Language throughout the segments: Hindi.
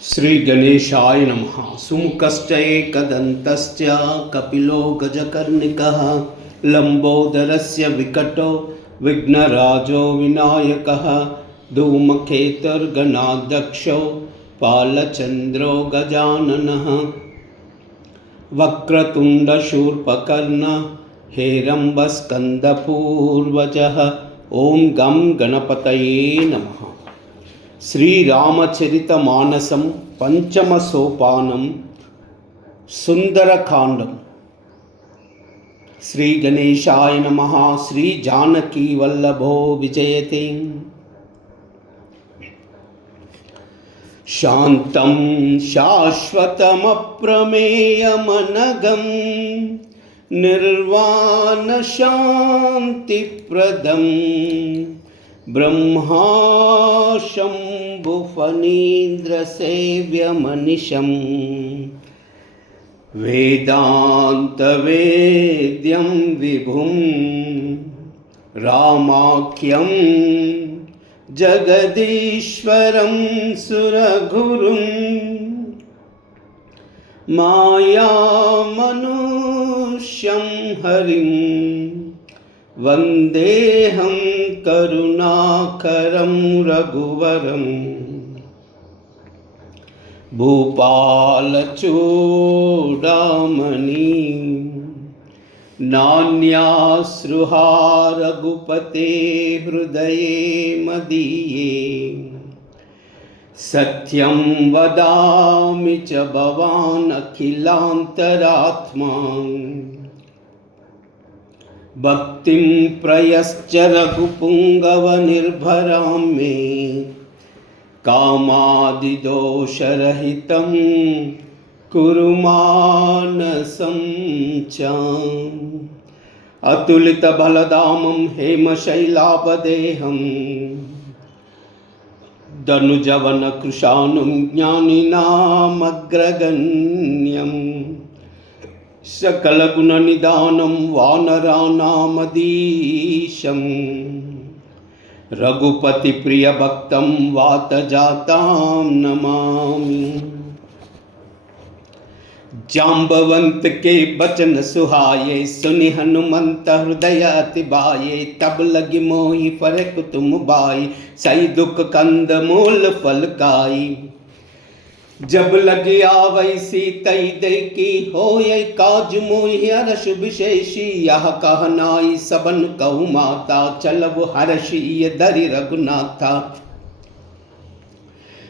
श्री गणेशाय नमः। सुमुखश्च एकदन्तश्च कपिलो गजकर्णिकः लंबोदरस्य विकटो विघ्नराजो विनायकः धूमकेतुर्गणाध्यक्षो बालचन्द्रो गजाननः वक्रतुण्डशूर्पकर्ण हेरम्बस्कन्दपूर्वजः। ओं गं गणपतये नमः। श्री रामचरितमानसं पंचम सोपानम सुंदरकांडम। श्री गणेशाय नमः। श्री जानकी वल्लभो विजयते। शांतं शाश्वतमप्रमेयमनघं निर्वाण शांतिप्रदं ब्रह्मा शम्भुफणीन्द्रसेव्यमनिशं वेदान्तवेद्यं विभुं रामाख्यं जगदीश्वरं सुरगुरुं मायामनुष्यं हरिं वन्देऽहं करुणाकरं रघुवरं भूपालचूडामणि नान्याश्रुहा रघुपते हृदये मदीये सत्यं वदामि च भवान् अखिलान्तरात्मा भक्तिं प्रयश्च रघुपुङ्गवनिर्भरां मे कामादिदोषरहितं कुरु मानसं च। अतुलितबलधामं हेमशैलापदेहं दनुजवनकृशानुं ज्ञानिनामग्रगण्यं सकलगुणनिधानं वानराणामधीशं रघुपतिप्रियभक्तं वातजातां नमामि। जाम्बवंत के बचन सुहाये सुनि हनुमंत हृदय अति बाये तब लगी मोहि फरक तुम बाई सही दुख कंद मूल फल खाई। जब लगी आवै सीतई देखी होय काज मोहि हर्ष विशेषी यह कहनाई सबन कहु माता चलव हर्षि धरि रघुनाथा।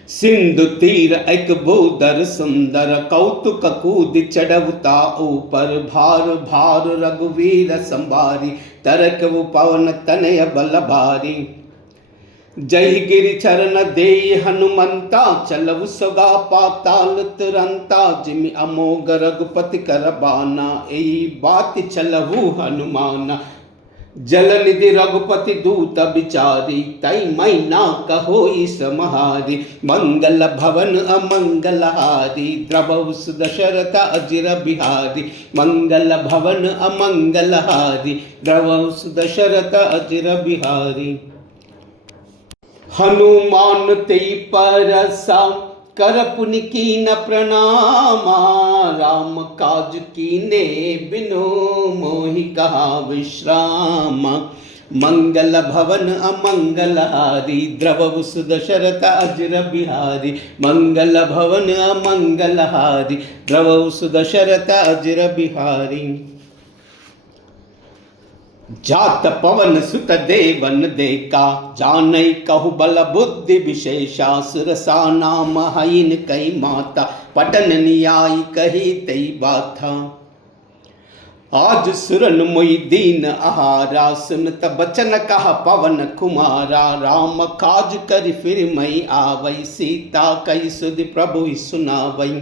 सिंधु तीर एक भूधर सुंदर कौतुक कूद चढ़वता ऊपर भार भार रघुवीर संभारी तरक वो पवन तनय बल भारी। जय गिरि चरण दे हनुमंता चलव सगा पाताल तुरंता जिमि अमोघ रघुपति कर बाना यही बात चलहु हनुमाना। जलनिधि रघुपति दूत बिचारी तई मैना कहो समहारी मंगल भवन अमंगलहारी द्रवहु दशरथ अजिर बिहारी मंगल भवन अमंगलहारी द्रवहु दशरथ अजिर बिहारी। हनुमान ते परसा कर पुनि कीन प्रणामा राम काज कीने बिनु मोहि कहा विश्राम। मंगल भवन अमंगलहारी द्रवहु दशरथ अजिर बिहारी मंगल भवन अमंगलहारी द्रवहु दशरथ अजिर बिहारी। जात पवन सुत देवन देका जानई कहु बल बुद्धि विशेषा सुरसा नाम हईन कई माता पटन नियाई कही तई बाथा। आज सुरन मुई दीन आहारा सुनत बचन कहा पवन कुमारा राम काज करि फिर मई आवई सीता कई सुधि प्रभु सुनावई।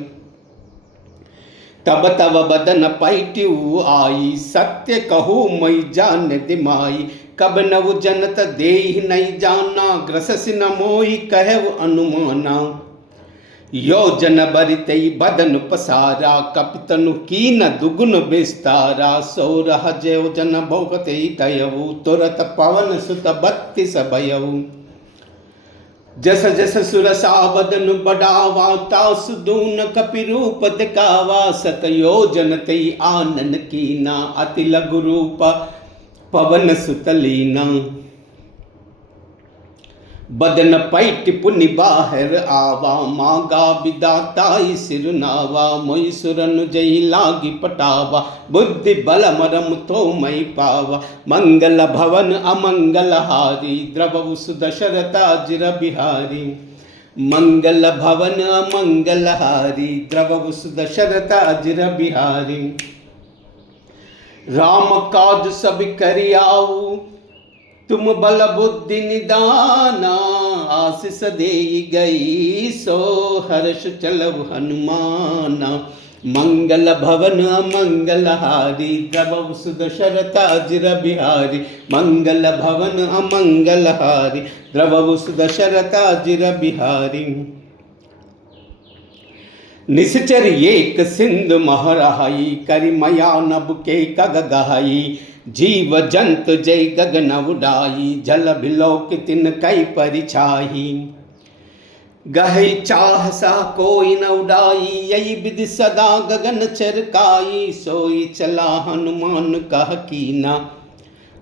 तब तब बदन पैट्यू आई सत्य कहू मई जान दिमाई कब नव जनत देहि नहीं जाना ग्रससि न मोहि कहव अनुमाना। योजन बरितई बदन पसारा कपितनु कीन दुगुन विस्तारा सोरह योजन भोगते दयऊ तुरत पवन सुत 32 भयऊ। जस जस सुरसा बदन बढ़ावा तासु दून कपि रूप दिखावा सत योजन तई आनन कीना अति लघु रूप पवन सुतलीना बदन पैट पुनि बाहर आवा मागा विदाताई सिरुनावा मोई सुरनु जई लागी पटावा बुद्धि बल मरम तो मई पावा मंगल भवन अमंगल हारी द्रव सुदशरथा जिर बिहारी मंगल भवन अमंगल हारी द्रव सुदशरथा जिर बिहारी राम काज सब करियाऊ तुम बल बुद्धि निदाना आशीष दे गई सो हर्ष चलव हनुमाना मंगल भवन अमंगल हारी द्रव सुदशरथा जिर बिहारी मंगल भवन अमंगल हारी द्रव सुदशरथा जिर बिहारी निश्चर एक सिंधु महरहाई करि मया नभ के कग गहाई जीव जंत जय गगन उडाई जल बिलोक तिन कई परिछाही गहे चाह सा कोई न उडाई यही विधि सदा गगन चरकाई सोई चला हनुमान कह कीना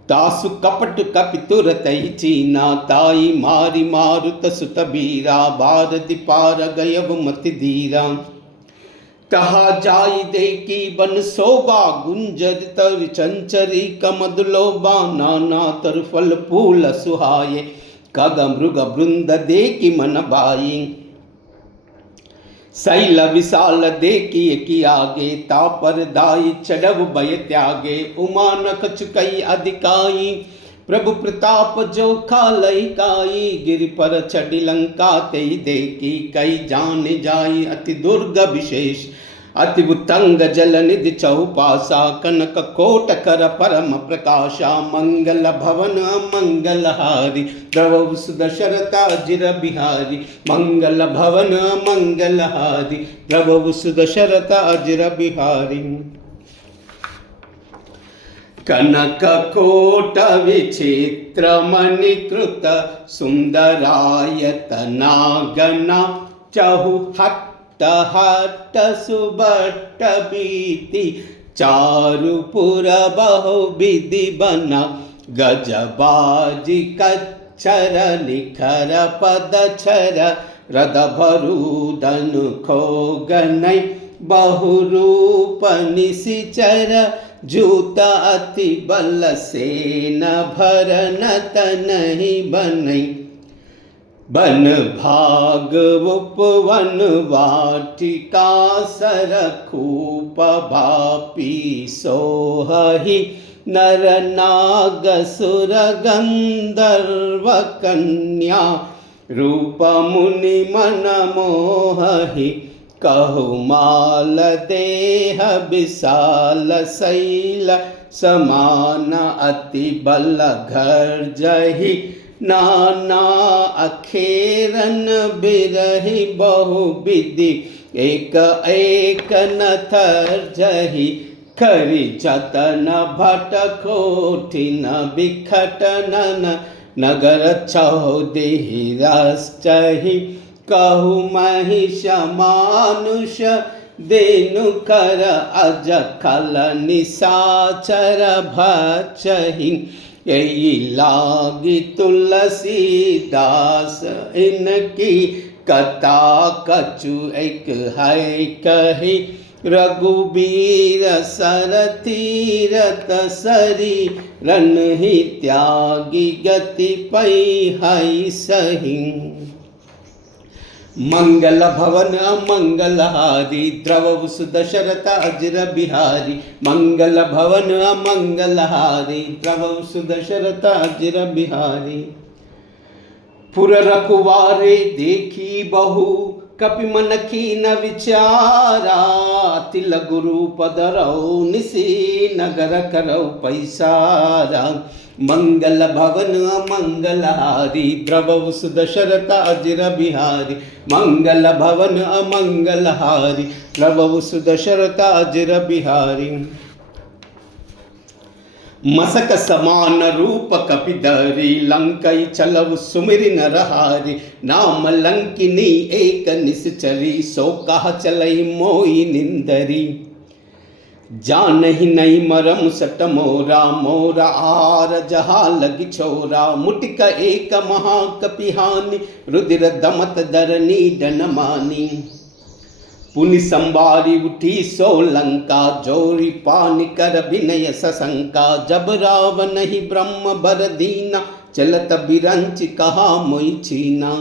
तासु कपट कपि तुरत ही चीना ताई मारी मारुत सुत बीरा बारदि पार गयव मति धीरा कहा जाई देखी बन शोभा गुंजर तर चंचरी कमदलोबा नाना तर फल फूल सुहाये कग मृग वृंद देखी मन बाई शैल विशाल देखी की आगे तापर दाई चढ़व भय त्यागे उमा नख चुकई अधिकाई प्रभु प्रताप जो खालई काई गिर पर चढ़ी लंका ते देखी कई जान जाई अति दुर्ग विशेष अति उत्तंग जल निधि चौपासा कनक कोट कर परम प्रकाशा मंगल भवन मंगल हारी द्रव सुदशरथा जिर बिहारी मंगल भवन मंगल हारी द्रव सुदशरथा जिर बिहारी कनक कोट विचित्र मणिकृत सुंदरायतना गना चहुहट हट सुबट बीती चारुपुर बहु विधि बना गजबाजी कच्छर निखर पद छर रद भरूदन खो गनई बहुरूप निशिचर जूत अति बल से न भरन तनहि बनई बन भाग उपवन वाटिका सरखूप भापी सोहहि नर नाग सुर गंधर्व कन्या रूप मुनि मन मोहहि कहुमाल देह विशाल शैल समान अति बल घर जहि नाना अखेरन बिरहि बहु विधि एक एक नथर जहि खरि जतन भट कोठिन बिखटन नगर चौदेहि रश्चहि कहु महिष मानुष देनु कर अज खल निशाचर भचहि यही लागी तुलसीदास इनकी कथा कछु एक है कही रघुबीर सरतीरथ सरी रन ही त्यागी गति पै है सही मंगल भवन मंगल हारी द्रव सुदशरथा जिर बिहारी मंगल भवन मंगल हारी द्रव सुदशरथा जिर बिहारी पुर रखवारे देखी बहु कपि मन कीन विचारा तिल गुरु पदरौ निसी नगर करौ पैसारा मंगल भवन मंगल हारी द्रव सुदशरथा जिर बिहारी मंगल भवन मंगल हारी द्रव सुदशरथा जिर बिहारी मसक समान रूप कपिधरी लंकई चलव सुमिरि नरहारी नाम लंकिनी एक निश्चरी सो कह चलई मोई निंदरी जान ही नहीं मरम सट मोरा मोरा आर जहा लगी छोरा मुटिक एक महाकपिहानी रुधिर दमत दरनी डनमानी पुनि संबारी उठी सो लंका जोरी पानी कर विनय सशंका जब रावण ही ब्रह्म बर दीना चलत बिरंच कहा मोई छीना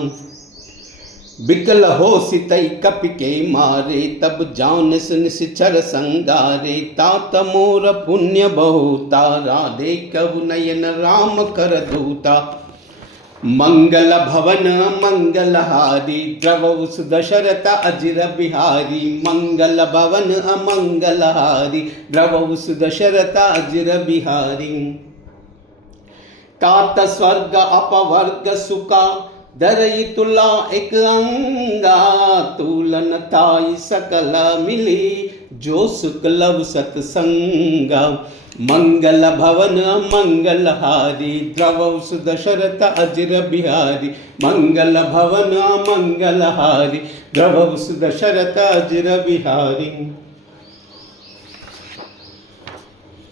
बिकल हो सितई कपि के मारे तब जान सुन सिचर संगारे तात मोर पुण्य बहुता राधे कबु नयन राम कर दूता मंगल भवन मंगलहारी द्रवौ सुदशरथ अजिर बिहारी मंगल भवन अमंगलहारी द्रवौ सुदशरथ अजिर बिहारी तात स्वर्ग अपवर्ग सुका दरई तुला एक अंगा तुलन ताई सकल मिली जो सुकलव सतसंगा मंगल भवन मंगलहारी द्रवौ सुदशरथ अजिर बिहारी मंगल भवन मंगलहारी द्रवौ सुदशरथ अजिर बिहारी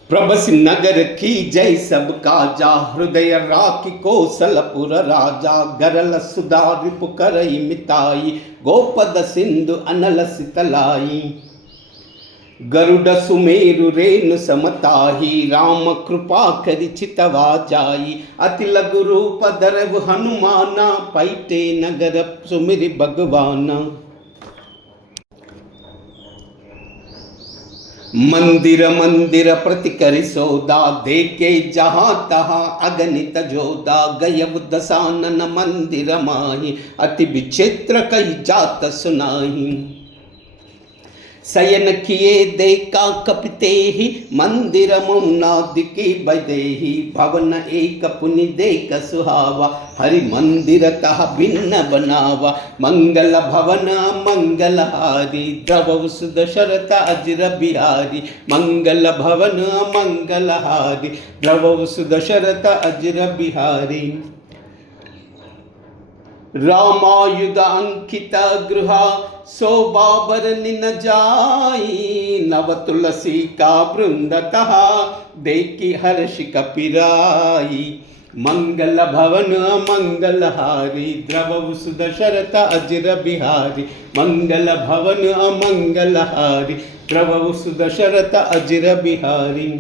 प्रभस नगर की जय सब काजा हृदय राखी कौशलपुर राजा गरल सुधा रिपु करई मिताई गोपद सिंधु अनल सितलाई गरुड सुमेरु रेणु समताही राम कृपा करि चितवा जाई अति लघु रूप धरव हनुमाना पैटे नगर सुमिरि भगवाना मंदिर मंदिर प्रति करि सौदा देखे जहाँ तहाँ अगणित जोदा गयव दसानन मंदिर माही अति विचित्र कई जात सुनाही शयन किए देखा कपिते ही मंदिर मुन्नादिकी बदेही भवन एक पुनि देख सुहावा हरि मंदिर कहा भिन्न बनावा मंगल भवन मंगलहारी द्रवौ सुदशरथ अजिर बिहारी मंगल भवन मंगलहारी द्रवौ सुदशरथ अजिर बिहारी रामायुध अंकित गृह शोभा बरनि न जाई नव तुलसी का वृंदतः देखी हर्ष कपिराई मंगल भवन मंगलहारी द्रवौ सुदशरथ अजिर बिहारी मंगल भवन मंगलहारी द्रवौ सुदशरथ अजिर बिहारी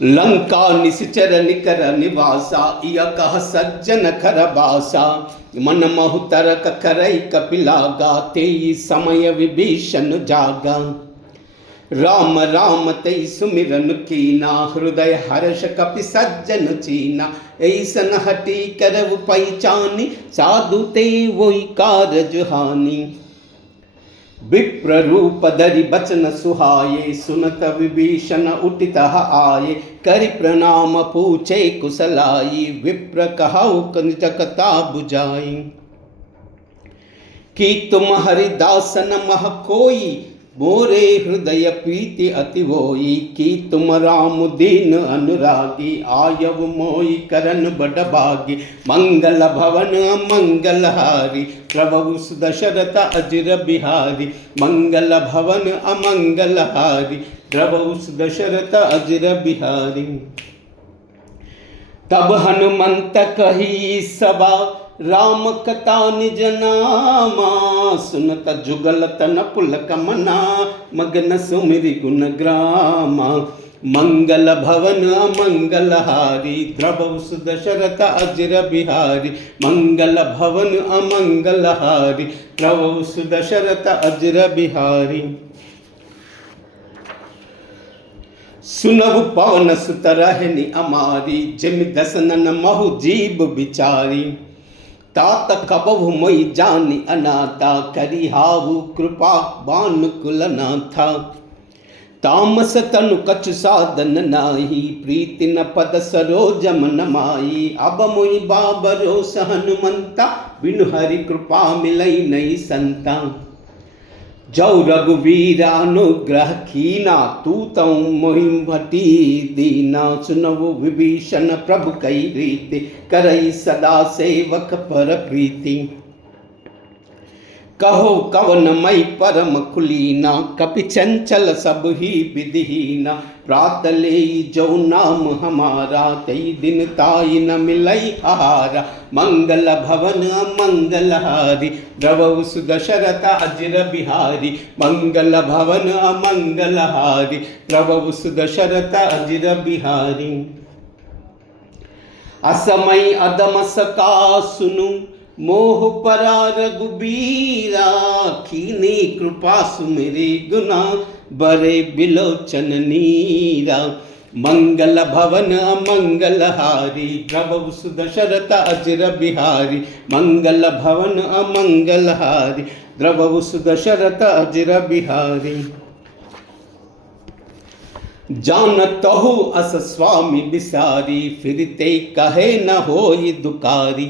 लंका निश्चर निकर निवासा इय कह सज्जन खर बासा मन महु तरक करई कपिलागा तेई समय विभीषण जागा राम राम तई सुमिरन कीना हृदय हर्ष कपि सज्जन चीना ऐसन हटी करव पैचानी साधु ते वोई कारज हानि विप्र रूप धरि बचन सुहाये सुनत विभीषण उठित आये करि प्रणाम पूछे कुशलाई विप्र कहौ कंजकता बुझाई कि तुम हरिदासन मह कोई मोरे हृदय प्रीति अति वोई कि तुम राम दीन अनुरागी आयव मोई करन बड़ भागी मंगल भवन मंगलहारी प्रभु सुदशरथ अजिर बिहारी मंगल भवन अमंगलहारी प्रभु सुदशरथ अजिर बिहारी तब हनुमंत कही सभा राम कथा निज नामा सुनत जुगल तन पुलक मना मगन सुमिरि गुण ग्रामा मंगल भवन मंगलहारी द्रवौ सुदशरथ अजिर बिहारी मंगल भवन अमंगलहारी द्रवौ सुदशरथ अजिर बिहारी सुनहु पवन सुत रहनि अमारी जिमि दसनन महु जीव बिचारी तात कबहु मोई जानि अनाथा करिहाहु कृपा बानुकुल नाथा तामस तनु कछु साधन नाही प्रीति न पद सरोज मन माई अब मोई बाबरो हनुमंता बिनु हरि कृपा मिलई नहीं संता जौ रघुवीर अनुग्रह कीना, तू तौ मोहिम भटी दीना। सुनवु विभीषण प्रभु कई रीति, करई सदा सेवक पर प्रीति। कहो कवन मई परम कुलीना, कपि चंचल सब ही विधिहीना। प्रात ले जो नाम हमारा, तई दिन ताई न मिलई आहारा। मंगल भवन अमंगल हारी, द्रवहु सुदशरथ अजिर बिहारी। मंगल भवन अमंगल हारी, द्रवहु सुदशरथ अजिर बिहारी। असमय अदम सका सुनु, मोह परा रघुबीरा। कीनी कृपा सुमिरी गुना, बरे बिलोचन नीरा। मंगल भवन अमंगल हारी, द्रवहु सुदशरथ अजिर बिहारी। मंगल भवन अमंगल हारी, द्रवहु सुदशरथ अजिर बिहारी। जानतहु अस स्वामी बिसारी, फिरते कहे न होई दुकारी।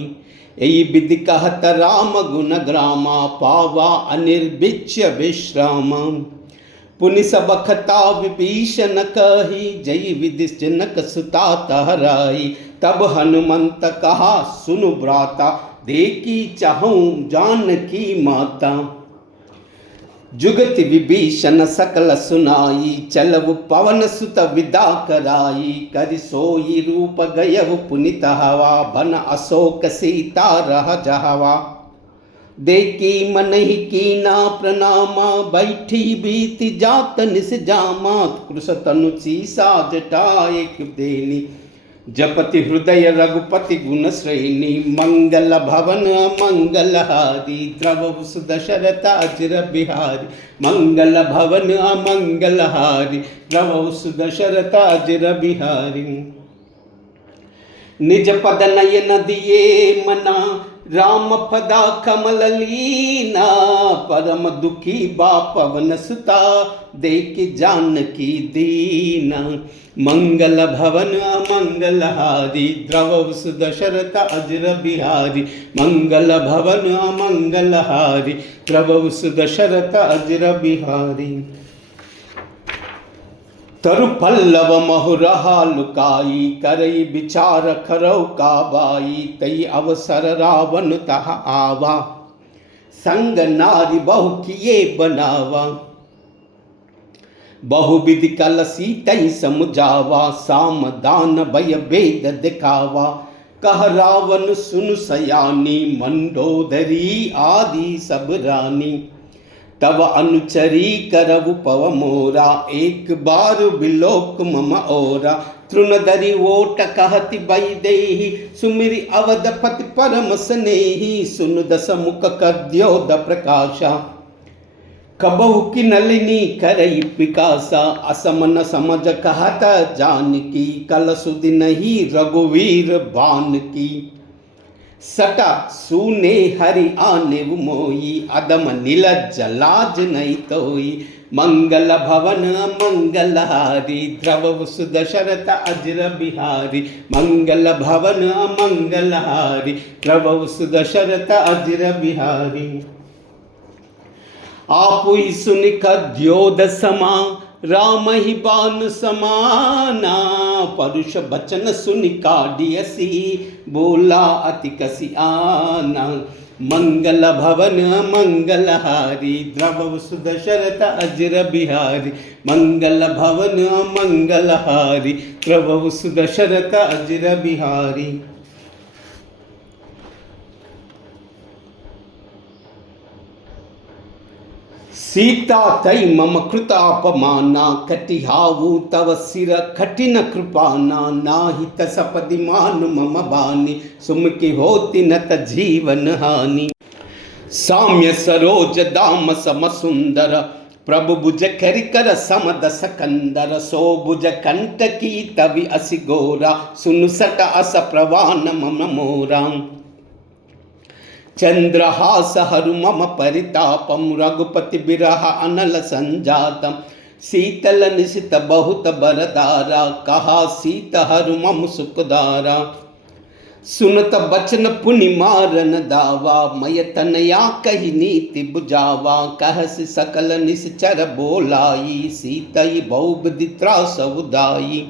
यही विधि कहत राम गुण ग्रामा, पावा अनिर्बिच्य विश्राम। पुनि सब खता विभीषण कही, जय विधि जनक सुता तहराई। तब हनुमंत कहा सुनु भ्राता, देखी चाहूं जानकी माता। जुगति विभीषण सकल सुनाई, चलव पवन सुत विदा कराई। कर सोई रूप गयव पुनित हवा, बन अशोक सीता रह जहवा। देखी मन ही कीना प्रणामा, बैठी बीती जात निस जामा। कृश तनु सीसा जटाएक देनी, जपति हृदय रघुपति गुण श्रेणी। मंगल भवन मंगल हारी, द्रवहु सुदशरथ अजिर बिहारी। मंगल भवन अमंगल हारी, द्रवहु सुदशरथ अजिर बिहारी। निज पद नयन दिए मना, राम पदा कमल लीना। परम दुखी बा पवन सुता, देखि जानकी दीना। मंगल भवन अमंगल हारी, द्रवहु सुदशरथ अजिर बिहारी। मंगल भवन अमंगल हारी, द्रवहु सुदशरथ अजिर बिहारी। तरु पल्लव महु रहा लुकाई, करई विचार खरौ काबाई। तई अवसर रावण तह आवा, संग नारी बहु किए बनावा। बहुविधि कलसी तई समुझावा, साम दान भय भेद दिखावा। कह रावण सुन सयानी, मंडोदरी आदि सब रानी। तब अनुचरी करबु पव मोरा, एक बार बिलोक मम ओरा। तृणधरी ओट कहति वैदेही, सुमिरि अवधपति परम स्नेही। सुन दस मुख कद्योद प्रकाशा, कबहु की नलिनी करई पिकासा। असमन समझ कहत जानकी, कल सुधि नहीं रघुवीर बान की। सटा सूने हरि आने मोई, अदम नीलज लाज नहीं तोई। मंगल भवन मंगल हारी, द्रवहु सुदशरथ अजिर बिहारी। मंगल भवन मंगल हारी, द्रवहु सुदशरथ अजिर बिहारी। आपुई सुनि कद्योद समा, राम ही बान समाना। परुष बचन सुनि काढ़ियसी, बोला अति कसी आना। मंगल भवन मंगल हारी, द्रवहु सुदशरथ अजिर बिहारी। मंगल भवन मंगल हारी, द्रवहु सुदशरथ अजिर बिहारी। सीता तई मम कृतापमाना, कटिहावु तव सिर कठिन कृपाना। नाही तसपदि मान मम बानी, सुमति होति न त जीवन हानि। साम्य सरोज दाम सम सुंदर, प्रभु भुज कर समदस कंदर। सो भुज कंटकी तवि असि गोरा, सुनु सट अस प्रवान मम मोरा। चंद्रहास हरु मम परितापम, रघुपति बिरह अनल संजातम। शीतल निशित बहुत बरदारा, कहा सीत हरु मम सुखदारा। सुनत बचन पुनि मारन दावा, मय तनया कही नीति बुझावा। कहस सकल निश्चर बोलाई, सीतई बहुबधि त्रास उदाई।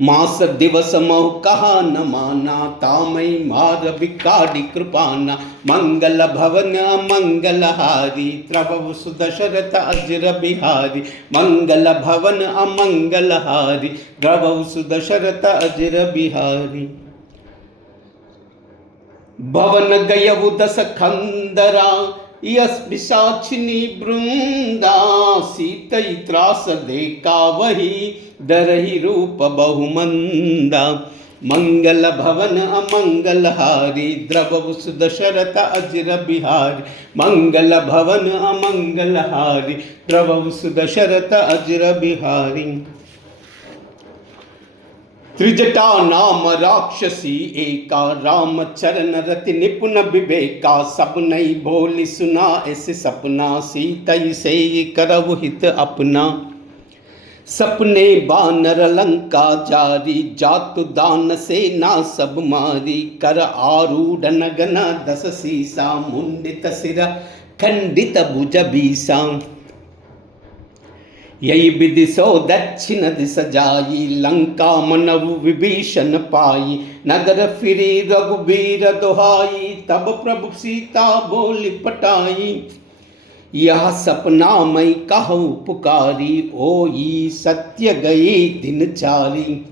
मास दिवस महु कहा न माना, तामई मार बिकाड़ी कृपाना। मंगल भवन अमंगलहारी, त्रवु सुदशरथ अजर बिहारी। मंगल भवन अमंगलहारी, द्रवु सुदशरथ अजर बिहारी। भवन गयउ दस खंदरा, यस पिशाचिनी वृंदा। सीतई त्रास देखा वही, डरहि रूप बहुमंदा। मंगल भवन अमंगलहारी, द्रवु सुदशरथ अजर बिहारी। मंगल भवन अमंगलहारी, द्रवु सुदशरथ अजर बिहारी। त्रिजटा नाम राक्षसी एका, राम चरण रति निपुण विवेका। सब नई बोली सुना ऐसे सपना, सीतई से करहु हित अपना। सपने बानर लंका जारी, जातु दान से ना सब मारी। कर आरूढ़ नगन दस सीसा, मुंडित सिर खंडित भुज बीसा। यही विधि सो दक्षिण दिस जाई, लंका मनवु विभीषण पाई। नगर फिरी रघुबीर दुहाई, तब प्रभु सीता बोली पटाई। यह सपना मई कहूँ पुकारी, ओई सत्य गई दिन चारी।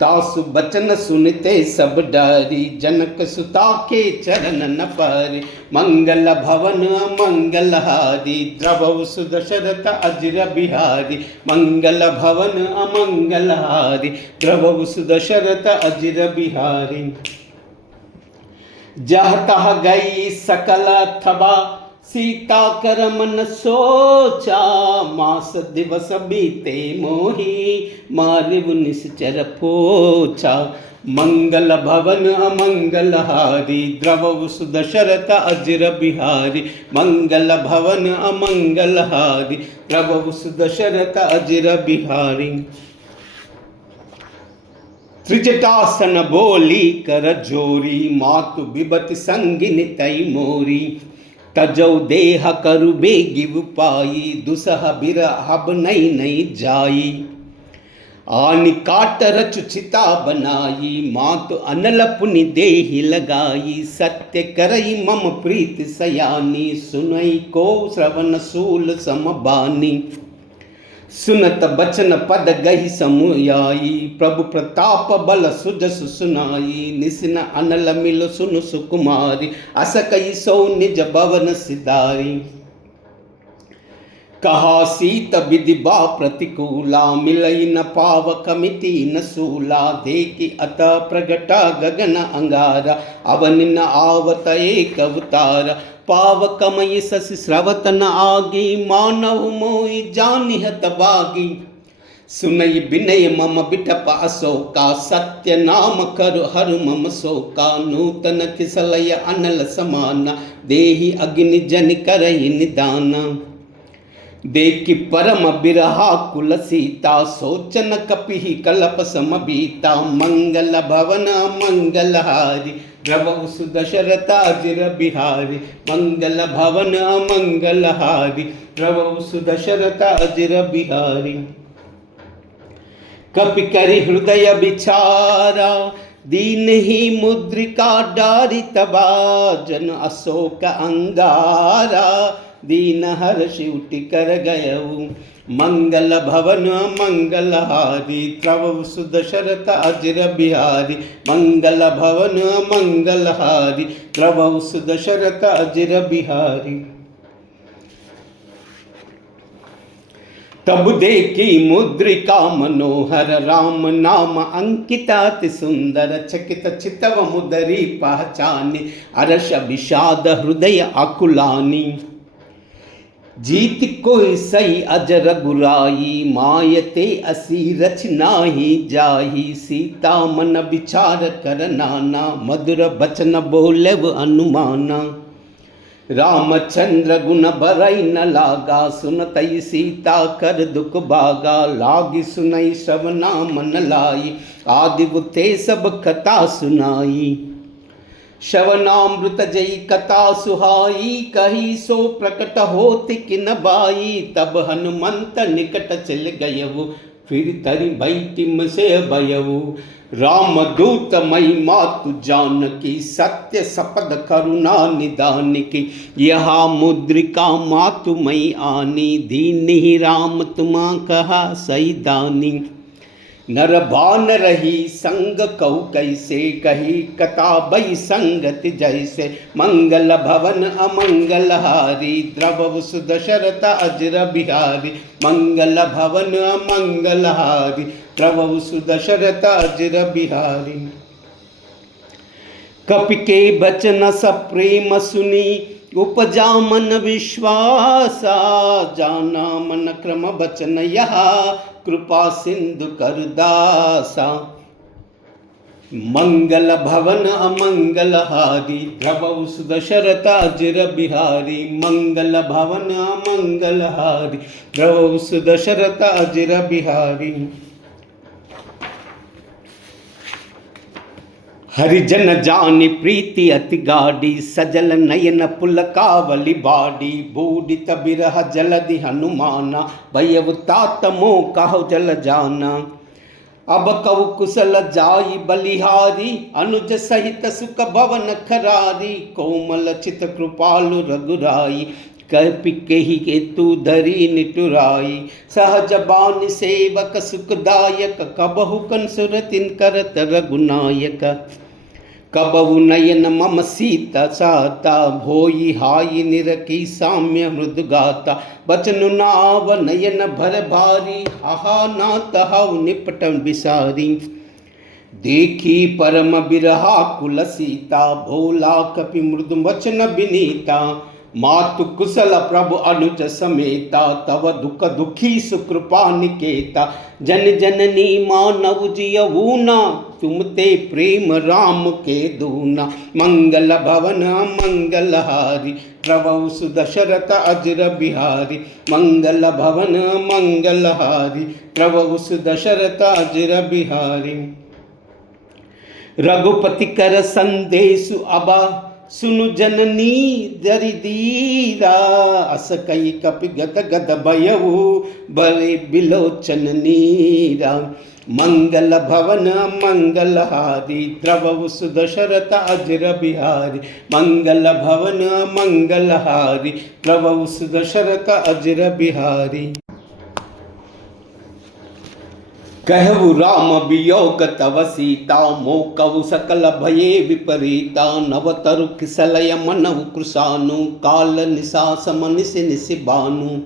तासु बचन सुनते सब डरी, जनक सुता के चरण न पारे। मंगल भवन अमंगलहारी, द्रवु सुदशरथ अजर बिहारी। मंगल भवन अमंगलहारी, द्रवु सुदशरथ अजर बिहारी। जह तह गई सकल थबा, सीता कर मन सोचा। मास दिवस बीते मोही, मारिव निश्चर पोछा। मंगल भवन अमंगलहारी, द्रवु सुदशरथ अजर बिहारी। मंगल भवन अमंगलहारी, द्रवु सुदशरथ अजर बिहारी। त्रिजटासन बोली कर जोरी, मातु बिबत संगिनी तई मोरी। तजौ देह करु बेगिव पाई, दुसह बिरहब नई नई जाई। आनि काट रचु चिता बनाई, मातु अनल पुनि देहि लगाई। सत्य करई मम प्रीति सयानी, सुनई को श्रवण सूल समबानी। सुनत बचन पद गहि समुयाई, प्रभु प्रताप बल सुजस सुनाई। निसिन अनल मिल सुनु सुकुमारी, अस कई सो निज भवन सिधारी। कहा सीत विधि बा प्रतिकूला, मिलई न पावक मिति न सूला। देखि अतः प्रगटा गगन अंगारा, अवन न आवत एक अवतारा। पावकमयि शशि स्रवत न आगी, मानव मोहि जानिहत बागी। सुनई विनय मम बिटप अशोका, सत्य नाम करु हरु मम शोका। नूतन किसलय अनल समाना, देहि अग्नि जन करहि निदाना। देखि परम बिरहा कुल सीता, सोचन कपिहि कलप समबीता। मंगल भवन मंगलहारी, द्रवु सुदशरथ अजर बिहारी। मंगल भवन मंगलहारी, द्रवु सुदशरथ अजर बिहारी। कपि करि हृदय विचारा, दीन ही मुद्रिका डारी तबा। जन अशोक अंगारा, दीन हर्षि उठि कर गयऊ। मंगल भवन मंगलहारी, द्रवु सुदशरथ अजर बिहारी। मंगल भवन मंगलहारी, द्रवु सुदशरथ अजर बिहारी। तब देखी मुद्रिका मनोहर, राम नाम अंकिता अति सुंदर। चकित चितव मुदरी पहचानी, अरस विषाद हृदय अकुलानी। जीत कोई सही अजर गुराई, मायते असी रच नाही जाही। सीता मन विचार कर नाना, मधुर बचन बोलेव अनुमाना। रामचंद्र गुण बरई न लागा, सुनतई सीता कर दुख भागा। लागी सुनई श्रवना मन लाई, आदि बुते सब कथा सुनाई। श्रवणामृत जई कथा सुहाई, कही सो प्रकट होति किन बाई। तब हनुमंत निकट चल गयऊ, फिर तरि बैठिम से भयऊ। राम दूत मई मातु जानकी, सत्य सपद करुणा निदान की। यहा मुद्रिका मातु मई आनी, दीन्हि राम तुमा कहा सही दानी। नर भान रही संग कहु कैसे, कही कथा बई संगत जैसे। मंगल भवन अमंगल हारी, द्रवहु सुदशरथ अजर बिहारी। मंगल भवन अमंगल हारी, द्रवहु सुदशरथ अजर बिहारी। कपि के बचन सप्रेम सुनी, उपजा मन विश्वासा। जाना मन क्रम बचन यहा, कृपा सिंधु कर दासा। मंगल भवन अमंगल हारी, द्रवहु सुदशरथ अजर बिहारी। मंगल भवन अमंगल हारी, द्रवहु सुदशरथ अजर बिहारी। हरिजन जानि प्रीति अति गाढ़ी, सजल नयन पुलकावली बाड़ी। बूढ़ित बिरह जलधि हनुमाना, भयउ तात मोह कहु जल जाना। अब कऊ कुशल जाई बलिहारी, अनुज सहित सुख भवन खरारी। कोमल चित कृपालु रघुराई, कपि केहि के तू धरी निटुराई। सहज बान सेवक सुखदायक, कबहु कंसुरतिन करत रघुनायक। कबहु नयन मम सीता साता, भोई हाई निरखी साम्य मृदु गाता। बचनु नाव नयन भर भारी, आहा ना तहाउ निपटन बिसारी। देखी परम बिरहा कुल सीता, भोला कपि मृदु वचन विनीता। मातु कुशल प्रभु अनुज समेता, तव दुख दुखी सुकृपा निकेता। जन जननी मानव जियऊना, तुम ते प्रेम राम के दूना। मंगल भवन मंगल हारी, द्रवहु सुदशरथ अजर बिहारी। मंगल भवन मंगल हारी, द्रवहु सुदशरथ अजर बिहारी। रघुपति कर संदेशु अबा, सुनु जननी दरि दीरा। अस कई कपि गद गद भयऊ, बरे बिलोचन नीरा। मंगल भवन मंगल हारी, द्रवहु सुदशरथ अजर बिहारी। मंगल भवन मंगल हारी, द्रवहु सुदशरथ अजर बिहारी। कहु राम वियोग तव सीता, मोकहु सकल भये विपरीता। नव तरु किसलय मनहु कृशानु, काल निशा सम निश निश बानु।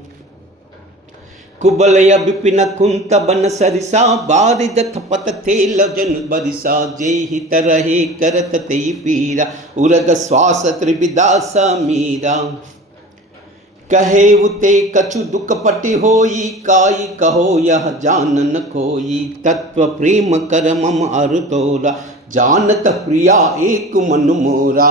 कुबलय विपिन कुंत बन सरिसा, बारिद थपत थेल जन बरिसा। जेहि तरहे करत तेहि पीरा, उरग श्वास त्रिविदा समीरा। कहे उते कछु दुख पटि होई, काई कहो यह जानन कोई। तत्व प्रेम कर मम अरु तोरा, जानत प्रिया एक मन मोरा।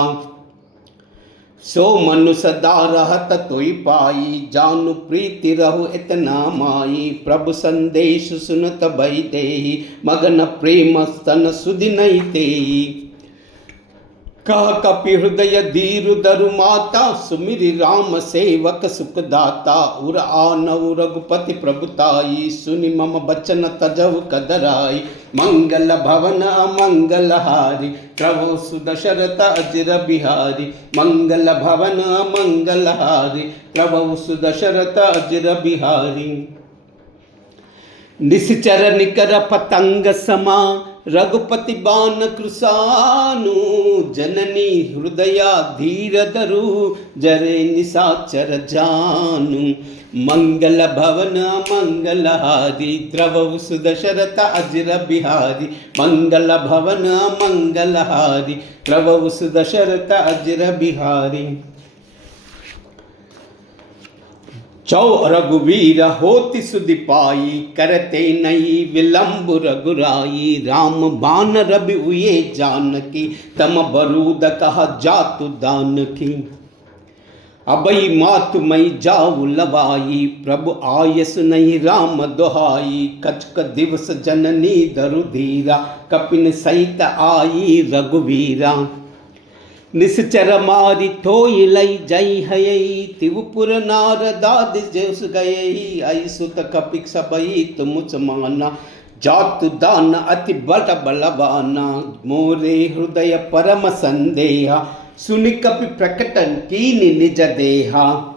सो मनु सदा रहत तोई पाई, जानु प्रीति रहु इतना माई। प्रभु संदेश सुनत भई देहि, मगन प्रेम स्तन सुधि नहीं तेहि। कह कपि हृदय धीरु दरु माता, सुमिरि राम सेवक सुखदाता। उर आनऊ रघुपति प्रभुताई, सुनि मम बचन तजहु कदराई। मंगल भवन अमंगल हारी, द्रवहु सुदशरथ अजर बिहारी। मंगल भवन अमंगल हारी, द्रवहु सुदशरथ अजर बिहारी। निश्चर निकर पतंग समा, रघुपति बान कृशानु। जननी हृदया धीर धरु, जरे निशाचर जानु। मंगल भवन मंगल हारी, द्रवहु सुदशरथ अजर बिहारी। मंगल भवन मंगल हारी, द्रवहु सुदशरथ अजर बिहारी। चौ रघुवीर होति सुधि पाई, करते नहीं विलंब रघुराई। राम बान रवि उये जानकी, तम बरूद कहा जातु दानकी। अबई मातु मई जाऊ लवाई, प्रभु आयस नहीं राम दुहाई। कचक दिवस जननी दरुधीरा, कपिन सहित आई रघुवीरा। निश्चर मारी थोई लई जई हयई, तिवपुर नारदाद जस गयई। आई सुत कपिक सबई तुम माना, जातु दान अति बल बलवाना। मोरे हृदय परम संदेहा, सुनि कपि प्रकटन कीनि निज देहा।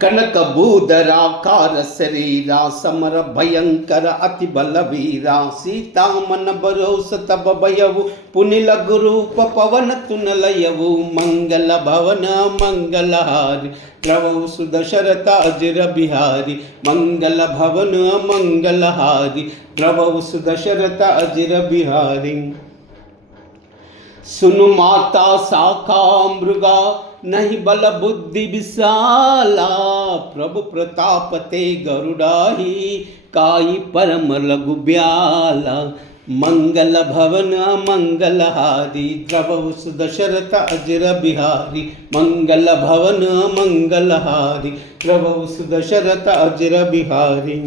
कनक बूदराकार शरीरा, समर भयंकर अति बलवीरा। सीता मन बरोस तब भयऊ, पुनि लघु रूप पवन तुन लयऊ। मंगल भवन मंगलहारी, द्रवऊ सुदशरथ अजिर बिहारी। मंगल भवन मंगलहारी, द्रवऊ सुदशरथ अजिर बिहारी। सुनु माता शाखा मृगा, नहीं बल बुद्धि विशाला। प्रभु प्रताप ते गरुड़ाही, काई परम लघु ब्याला। मंगल भवन मंगलहारी, द्रवऊ सुदशरथ अजिर बिहारी। मंगल भवन मंगलहारी, द्रवऊ सुदशरथ अजिर बिहारी।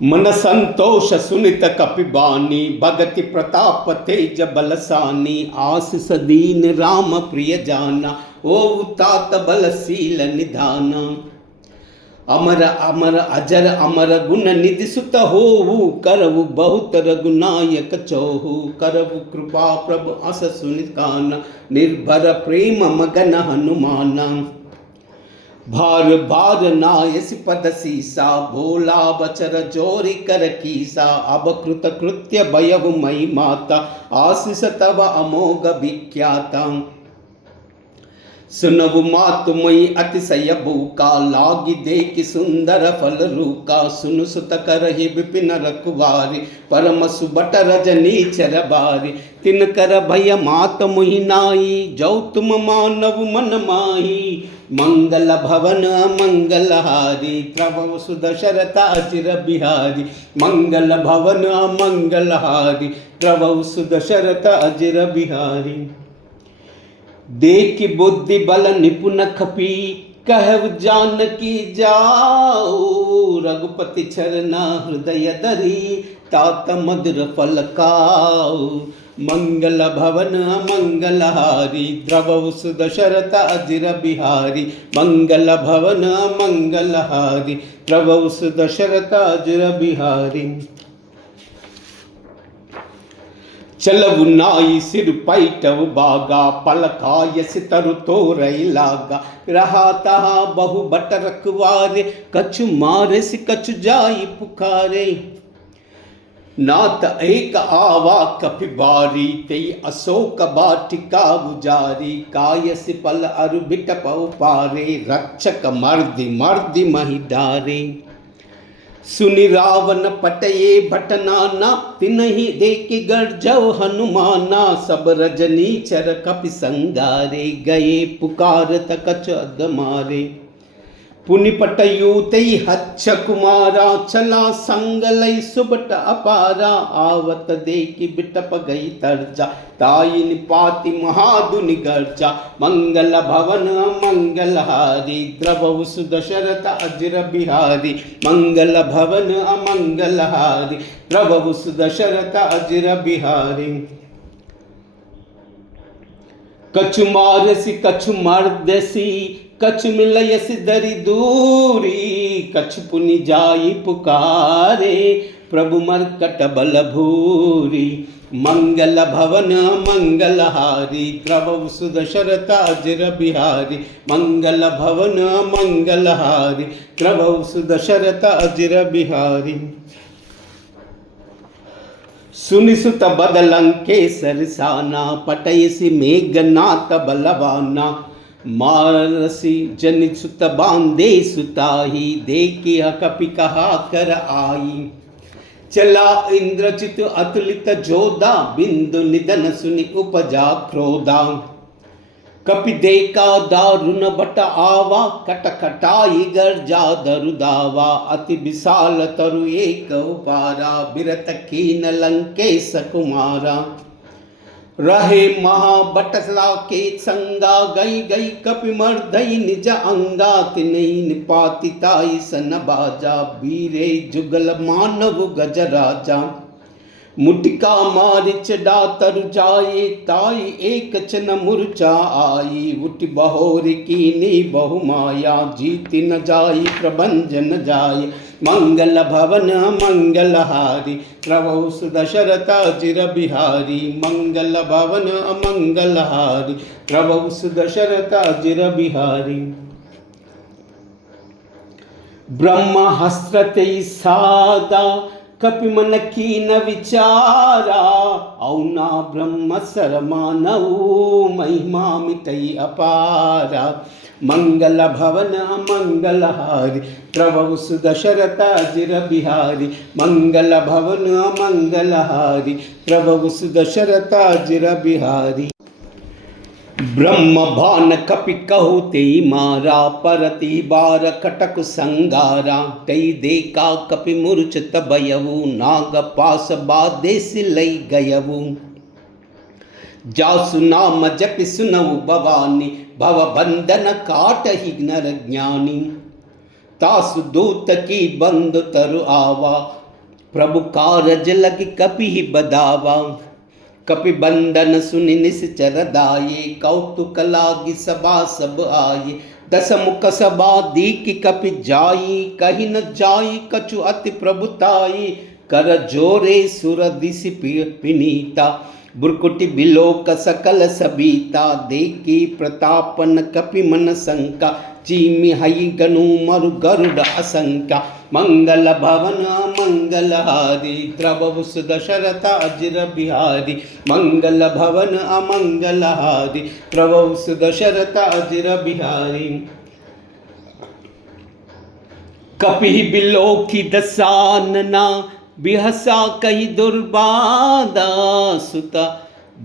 मन संतोष सुनित कपिबानी, भगति प्रताप तेज बलसानी। आशीष दीन राम प्रिय जाना, ओ तात बलशील निधाना। अमर अमर अजर अमर गुण निधि सुत होवु, करवु बहुत रघुनायक चोहु। करवु कृपा प्रभु अस सुनित काना, निर्भर प्रेम मगन हनुमाना। भार भार नायसि पद सीसा, भोला बचर जोरी कर कीसा। अब कृत कृत्य भयउ मई माता, आशीष तव अमोघ विख्याता। सुनवु मातु मई अतिशय भूका, लागी देखि सुंदर फल रूका। सुनु सुत करहि विपिन रखवारी, परम सुबट रजनी चर बारी। तिन कर भय मात मुहि नाई, जो तुम मानव मन माही। मंगल भवन मंगलहारी, प्रभु सुदशरथ अजिर बिहारी। मंगल भवन मंगलहारी, प्रभु सुदशरथ अजिर बिहारी। देखि बुद्धि बल निपुण खपी, कहु जानकी जाओ। रघुपति चरना हृदय धरी, तात मधुर फल खाओ। मंगल भवन मंगलहारी, द्रवऊ सुदशरथ अजिर बिहारी। मंगल भवन मंगलहारी, द्रवऊ सुदशरथ अजिर बिहारी। चलवु नाई सिर पैटव बागा, पलखाय सितरु तोरई लागा। रहा तहा बहु बट रखवारे, कछु मारे सि कछु जाई पुकारे। नाथ एक आवा कपि बारी, तेई अशोक बाटिका गुजारी। कायसि पल अरु बिटपउ पारे, रक्षक मर्दि मर्दि महि डारे। सुनि रावण पटये भटनाना, तिनहि देखि गर्जौ हनुमाना। सब रजनी चर कपि संगारे, गए पुकारत कछु अध मारे। पुनि पटयु तई हच्छ कुमारा, चला संग लई सुबट अपारा। आवत देखि बिटप गई तरजा, ताई पाति महादुनि गर्जा। मंगल भवन मंगलहारी, द्रवऊ सुदशरथ अजिर बिहारी। मंगल भवन अमंगलहारी, द्रवऊ सुदशरथ अजिर बिहारी। कछु मारसी कछु मर्दसी, कछु मिलयसि दरि दूरी। कछु पुनि जाई पुकारे, प्रभु मर्कट बल भूरी। मंगल भवन मंगलहारी, द्रवऊ सुदशरथ अजिर बिहारी। मंगल भवन मंगलहारी, द्रवऊ सुदशरथ अजिर बिहारी। सुनिसुत बदलंकेसर साना, पटयसि मेघनाथ बलवाना। मारसी जनिसुत बांधे सुताही, देखि कपि कहा कर आई। चला इंद्रजित अतुलित जोधा, बिंदु निधन सुनि उपजा क्रोधा। कपि देखा दारुण बट आवा, कटकटाई गर्जा दरुदावा। अति विशाल तरु एक उपारा, बिरत कीन लंकेश कुमारा। रहे महाबटला के संगा गई गई कपि मर्दई निज अंगा तिनहि निपातिताई सन बाजा बीरे जुगल मानव गज राजा मुटिका मारिच डातर जाए ताई एक चन मूर्छा आई उठ बहोर कीनी बहु माया जीति न जाई प्रबंध न जाय मंगल भवन मंगलहारी प्रभु सुदशरथ अजिर बिहारी मंगल भवन अमंगलहारी प्रभु सुदशरथ अजिर बिहारी ब्रह्म हस्रते सादा कपि मन कीन विचारा औना ब्रह्म सरमानऊ महिमा मितई अपारा मंगल भवन मंगलहारी प्रभु सुदशरथ अजिर बिहारी मंगल भवन मंगलहारी प्रभु सुदशरथ अजिर बिहारी ब्रह्म भान कपि कहु ते मारा परति बार कटक संगारा तई देखा कपि मूर्छित भयऊ नाग पास बादेश लई गयऊ जासु नाम जपि सुनऊ भवानी भव बंधन काटहि नर ज्ञानी तासु दूत की बंद तरु आवा प्रभु कारज लगी कपि ही बदावा कपि बंधन सुनि निश्चर दाये कौतुक लागी सभा सब आये दस मुख सभा दीकी कपि जाई कहीं न जाई कछु अति प्रभुताई कर जोरे सुर दिशि पिनीता बुरकुटि बिलोक सकल सबीता देखी प्रतापन कपि मन शंका चीमि हई गनु मरु गरुड़ असंख्या मंगल भवन मंगलहारी प्रभु सुदशरथ अजिर बिहारी मंगल भवन अमंगलहारी प्रभु सुदशरथ अजिर बिहारी कपि बिलोकी दसानना बिहसा कही दुर्बादा सुता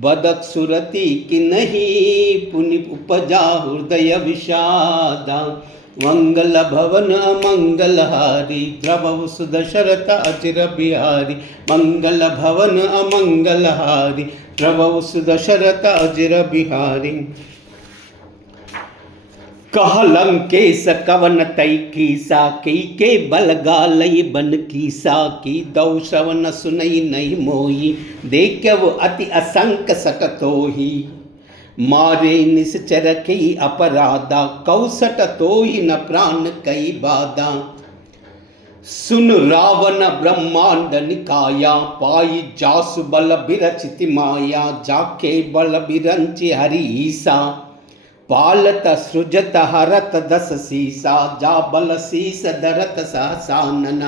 बदक सुरति की नहीं पुनि उपजा हृदय विषादा मंगल भवन मंगलहारी प्रभु सुदशरथ अजिर बिहारी मंगल भवन अमंगलहारी प्रभु सुदशरथ अजिर बिहारी कह लंकेश कवन तई कीसा की के बलगालई बन कीसा की दौ श्रवण सुनई नहीं मोही देखव अति असंक सकतो ही मारे निश्चर कई अपराधा कौसट तो ही न प्राण कई बाधा सुन रावण ब्रह्मांड निकाया पाई जासु बल बिरचिति माया जाके बल बिरंचि हरि ईसा पालत सृजत हरत दस सीसा जा बल शीस धरत सहसानन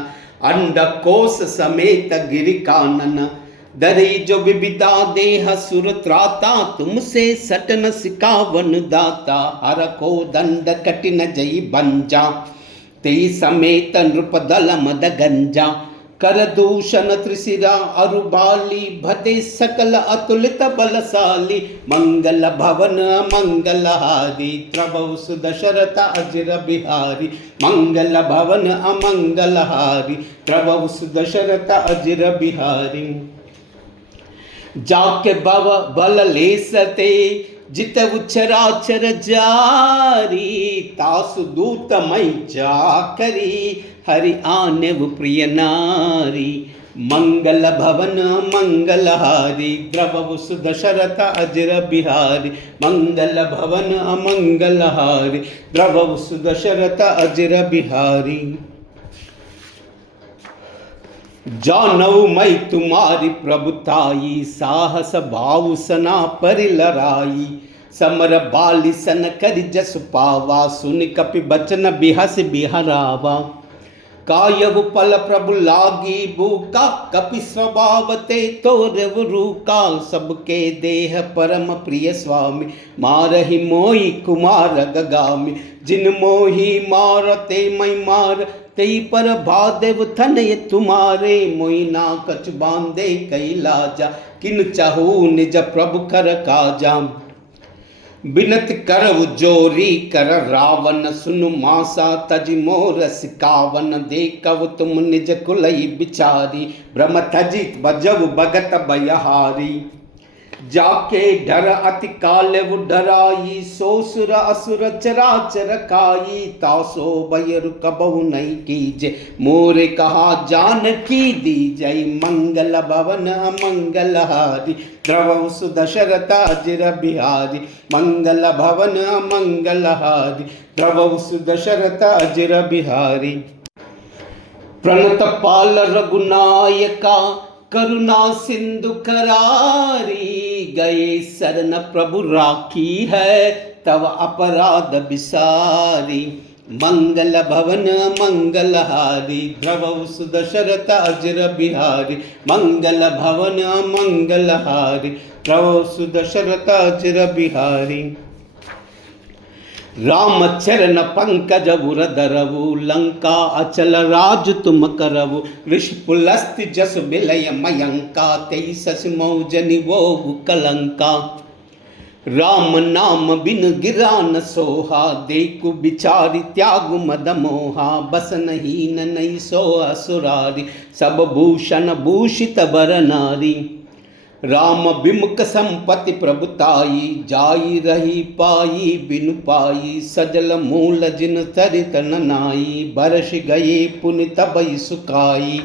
अंड कोश समेत गिरि कानन दरी जो विविधा देह सुर त्राता तुमसे सटन सिकावन दाता हर को दंड कटिन जई बंजा ते समेत नृप दल मद गंजा कर दूषण त्रिशिरा अरुबाली भते सकल अतुलित बलशाली मंगल भवन मंगलहारी प्रभु सुदशरथ अजिर बिहारी मंगल भवन अमंगलहारी प्रभु सुदशरथ अजिर बिहारी जाके भव बल ले सते जित उच्छराचर जारी तासु दूत मई जाकरी हरि आने प्रिय नारी मंगल भवन मंगलहारी प्रभु सुदशरथ अजिर बिहारी मंगल भवन अमंगलहारी प्रभु सुदशरथ अजिर बिहारी जानऊ मई तुम्हारी प्रभुताई साहस भाव सना परिलराई समर बाली सन करि जस पावा सुन कपि बचन बिहस बिहरावा कायव पल प्रभु लागी भूका कपि स्वभाव ते तोरव रूका सबके देह परम प्रिय स्वामी मारहि मोहि कुमार गगामी जिन मोहि मारते मई मार तेई पर भादेव थन ये तुम्हारे मोइना कछ बांधे कई लाजा किन चाहू निज प्रभु कर काजा बिनत करव जोरी कर रावण सुनु मासा तज मोर सिकावन देखव तुम निज कुलई बिचारी ब्रह्म तजित बजव भगत बयहारी जाके डर अति काले वो डराई, सोसुर असुर चराचर खाई, तासो भयरु कबहु नहीं कीजे, मोरे कहा जान की दी जय, मंगल भवन मंगलहारी, द्रवहु सुदशरथ अजिर बिहारी, मंगल भवन मंगलहारी, द्रवहु सुदशरथ अजिर बिहारी। प्रणत पाल रघुनायका, करुणा सिंधु करारी, गए शरण प्रभु राखी है, तव अपराध बिसारी, मंगल भवन मंगलहारी, द्रवहु सुदशरथ अजिर बिहारी, मंगल भवन मंगलहारी, द्रवहु सुदशरथ अजिर बिहारी। राम चरण पंकज उर धरऊ, लंका अचल राज तुम करऊ, ऋषपुलस्ति जस विलय मयंका, तेई सस मौजनि वो कलंका, राम नाम बिन गिरा न सोहा, देखु बिचारी त्यागु मद मोहा, बसन हीन नहीं सो असुरारी, सब भूषण भूषित बर नारी, राम विमुख संपत्ति प्रभुताई, जाई रही पाई बिनु पाई, सजल मूल जिन चरित ननाई, बरस गए पुनि तबई सुखाई,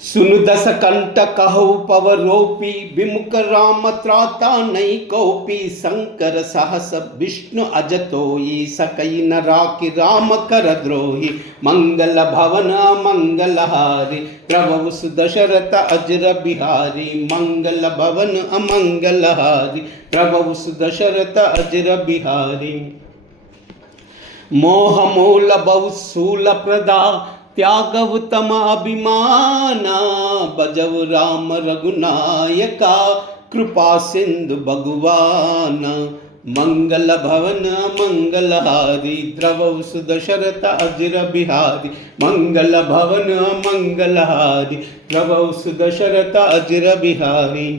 सुनु दस कंठ कहु पवरोपी, विमुख राम त्राता नहीं कोपी, शंकर सहस विष्णु अजतोई, सकई न राखी राम कर द्रोही, मंगल भवन मंगलहारी, प्रभु सुदशरथ अजिर बिहारी, मंगल भवन अमंगलहारी, प्रभु सुदशरथ अजिर बिहारी। मोह मूल बहु सूल प्रदा, त्यागव तम अभिमाना, बजव राम रघुनायका, कृपा सिंधु भगवान, मंगल भवन मंगलहारी, द्रवहु सुदशरथ अजिर बिहारी, मंगल भवन मंगलहारी, द्रवहु सुदशरथ अजिर बिहारी।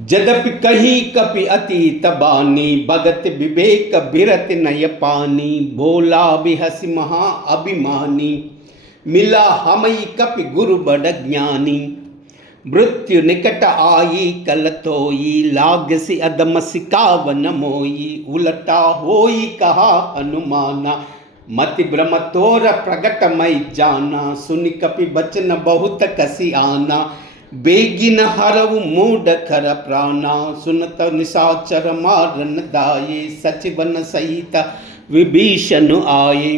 जदपि कही कपि अतीत बानी, भगत विवेक बिरत नय पानी, भोला बिहसि महा अभिमानी, मिला हमई कपि गुरु बड़ ज्ञानी, मृत्यु निकट आई कल तोई, लागसि अदम सिकावन मोई, उलटा होई कहा हनुमाना, मति भ्रम तोर प्रगट मई जाना, सुनि कपि बचन बहुत कसी आना, बेगिन हरऊ मूड खर प्राणा, सुनत निशाचर मारन दाये, सचिवन सहित विभीषण आये,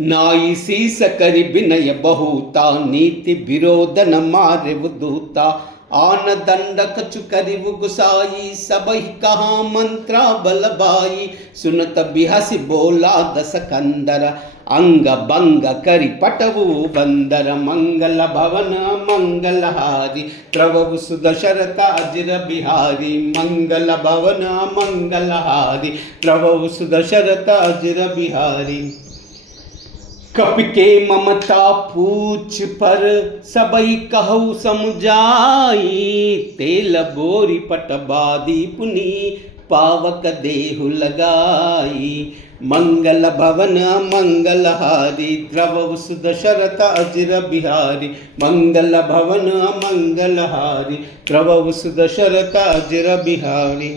नाई शीस करि विनय बहुता, नीति विरोध न मारे दूता, आन दंड कछु करि गुसाई, सबहि कहा मंत्रा बलबाई, सुनत बिहसि बोला दस कंदर, अंग बंग करि पटवु बंदर, मंगल भवन मंगलहारी, प्रभु सुदशरथ अजिर बिहारी, मंगल भवन मंगलहारी, प्रभु सुदशरथ अजिर बिहारी। कपि के ममता पूछ पर, सबई कहु समुझाई, तेल बोरी पटबादी पुनि, पावक देहु लगाई, मंगल भवन मंगलहारी, द्रवहु सुदशरथ अजिर बिहारी, मंगल भवन मंगलहारी, द्रवहु सुदशरथ अजिर बिहारी।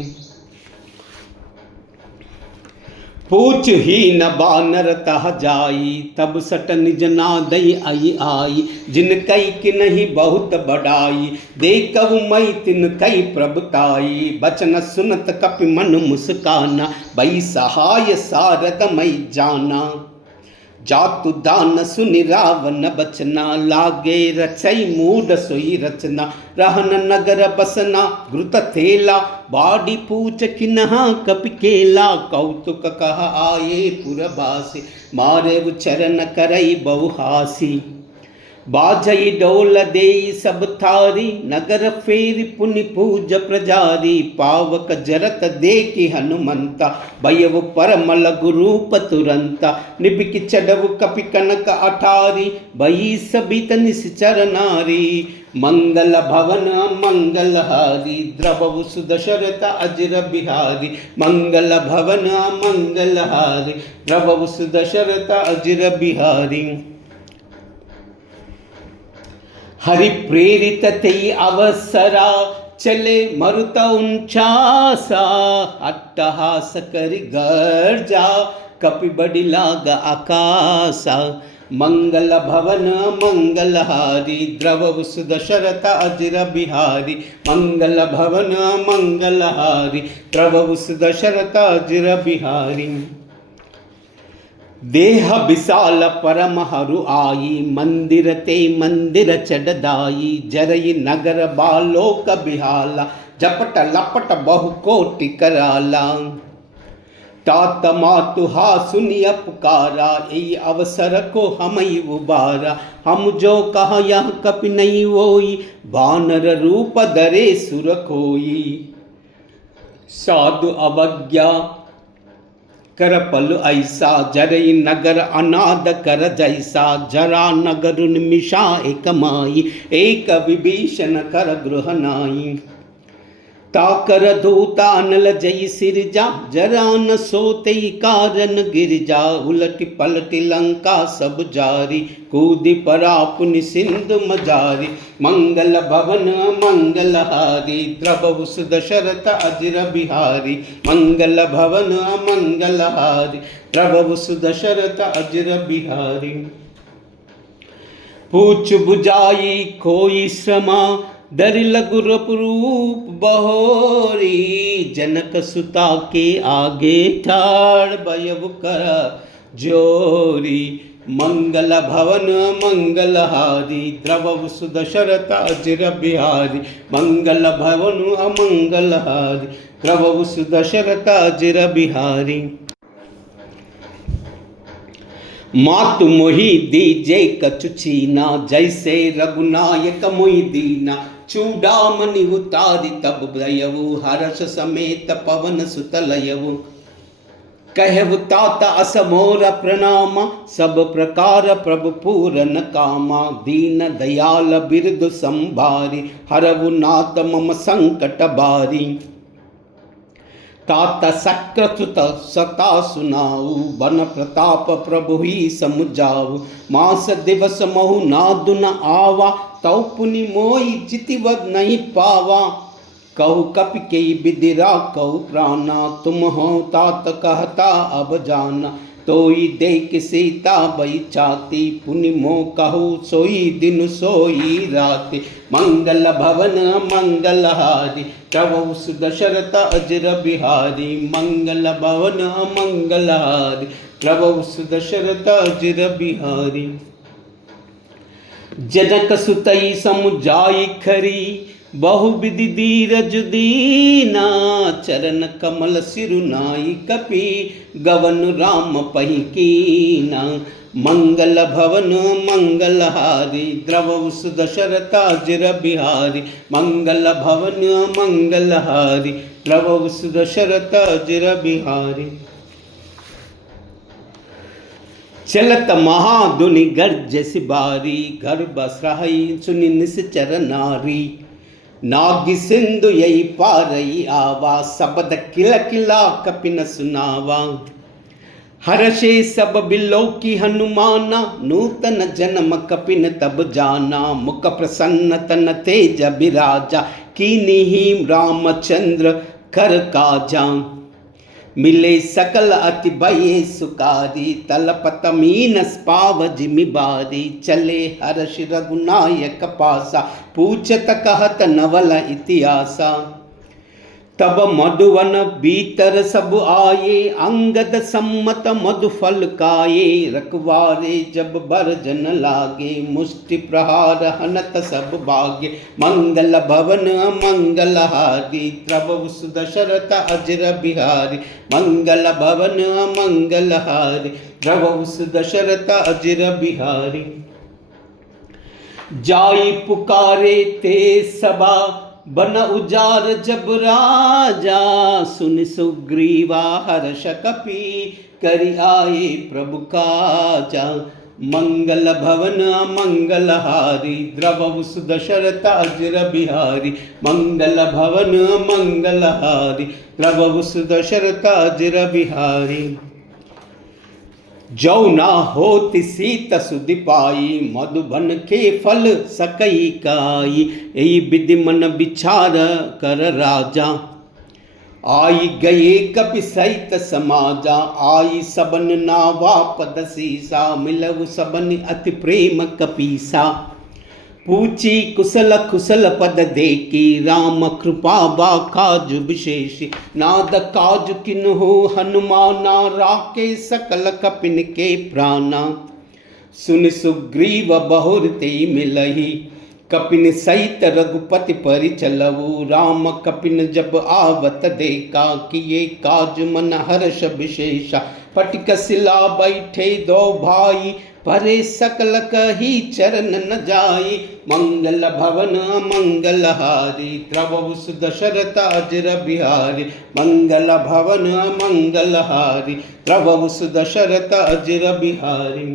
पूछ ही न बानर तह जाई, तब सट निज नादई आई आई, जिन कई कि नहीं बहुत बड़ाई, देखव मई तिन कई प्रभुताई, बचन सुनत कपि मन मुस्काना, बई सहाय सारद मई जाना, जातु दान सुनि रावण बचना, लागे रचई मूड सोई रचना, रहन नगर बसना घृत थेला, बाड़ी पूछ किन्हा कपि केला, कौतुक कह आये पुरबासी, मारे चरण करई बहुहासी, बाजई डोल देई सब थारी, नगर फेरी पुनि पूज प्रजारी, पावक जरत देखि हनुमंता, भयउ परम लघु रूप तुरंता, निबिक चढ़उ कपि कनक अठारी, भई सबित निश्चर नारी, मंगल भवन मंगलहारी, द्रवहु सुदशरथ अजिर बिहारी, मंगल भवन मंगलहारी, द्रवहु सुदशरथ अजिर बिहारी। हरि प्रेरित ते अवसरा चले मरुत उंचासा अट्टहास करि गर्जा कपि बड़ी लाग आकाशा मंगल भवन मंगलहारी द्रववसु दशरथ अजिर बिहारी मंगल भवन मंगलहारी द्रववसु दशरथ अजिर बिहारी देह विशाल परम हरु आई मंदिर ते मंदिर चढ़दाई जरई नगर बालोक बिहाला जपट लपट बहुकोटि कराला तात मातु हा सुनिय पुकारा यही अवसर को हम ही उबारा हम जो कहा यह कपि नहीं होई वानर रूप धरे सुर कोई साधु अवज्ञा कर पल ऐसा जरई नगर अनाद कर जैसा जरा नगर निमिषा एक माई एक विभीषण कर गृह नाई ताकर धूता अनल जई सिरजा जरा न सोते कारण गिरजा उलट पलट लंका सब जारी कूदी परा पुनि सिंधु मजारी मंगल भवन मंगलहारी द्रववसु दशरथ अजिर बिहारी मंगल भवन मंगलहारी द्रववसु दशरथ अजिर बिहारी पूछ बुझाई कोई श्रमा दर लघु रूप बहोरी जनक सुता के आगे ठाड़ बयव कर जोरी मंगल भवन मंगलहारी द्रववसु दशरथ अजिर बिहारी मंगल भवन अमंगलहारी द्रववसु दशरथ अजिर बिहारी मातु मोहि दीजे कचुचीना जैसे रघुनायक मोहि दीना चूड़ामणि उतारी तब भयवु हर्ष समेत पवन सुतलयवु कहु तात असमोर प्रणाम सब प्रकार प्रभु पूरन कामा दीन दयाल बिरदु संभारी हरवु नाथ मम संकट बारी तात सक्रतुत सता सुनाऊ बन प्रताप प्रभु ही समुझाऊ मास दिवस महु नादु न आवा तौ पुनि मोई जितिवद नहीं पावा कहु कपि के बिदिरा कहु प्राणा तुम हो तात कहता अब जाना तोई देख सीता बई छाती पुनि मो कहु सोई दिन सोई राति मंगल भवन मंगलहारी द्रववसु दशरथ अजिर बिहारी मंगल भवन मंगलहारी द्रववसु दशरथ अजिर बिहारी जनक सुतई समुझाई खरी बहुविधि धीरज दीना चरण कमल सिरुनाई कपि गवन राम पहि कीना मंगल भवन मंगलहारी द्रववसु दशरथ अजिर बिहारी मंगल भवन मंगलहारी द्रववसु दशरथ अजिर बिहारी चलत महाधुनि गर्ज सिबारी गर्भ सराही सुनि निश्चर नारी नागी सिंधु यही पारई आवा शब्द किला किला कपिन सुनावा हर्षे सब बिलो की हनुमाना नूतन जन्म कपिन तब जाना मुख प्रसन्न तन तेज बिराजा कीन्ही रामचंद्र कर काजा मिले सकल अति भये सुकारी तलपत मीनस पाव जिमि बारी चले हर्ष रघुनायक पासा पूछत कहत नवल इतिहासा तब मधुवन भीतर सब आये अंगद सम्मत मधुफल काये रखवारे जब बरजन लागे मुष्टि प्रहार हनत सब भाग्य मंगल भवन मंगलहारी द्रववसु दशरथ अजिर बिहारी मंगल भवन मंगलहारी द्रववसु दशरथ अजिर बिहारी जाई पुकारे ते सबा बन उजार जब राजा सुन सुग्रीवा हर्ष कपि करि आए प्रभु काजा मंगल भवन मंगलहारी द्रववसु दशरथ अजिर बिहारी मंगल भवन मंगलहारी द्रववसु दशरथ अजिर बिहारी जौ ना होति सीत सुधि पाई, मधुबन के फल सकई काई। यही विधि मन विचार कर राजा, आई गए कपि सहित समाजा। आई सबन नावा पद सीसा, मिलव सबन अति प्रेम कपीसा। पूछी कुशल कुशल पद देखी, राम कृपा बा काज विशेषी। नाद काज किन्हो हनुमाना, राके सकल कपिन के प्राणा। सुन सुग्रीव बहुर ते मिलही, कपिन सहित रघुपति परि चलऊ। राम कपिन जब आवत देखा, किए काज मन हर्ष विशेषा। फटिक शिला बैठे दो भाई, परे सकल कही चरण न जाई। मंगल भवन मंगल हारी, द्रवहु सुदशरथ अजर बिहारी। मंगल भवन मंगल हारी, द्रवहु सुदशरथ अजर बिहारी।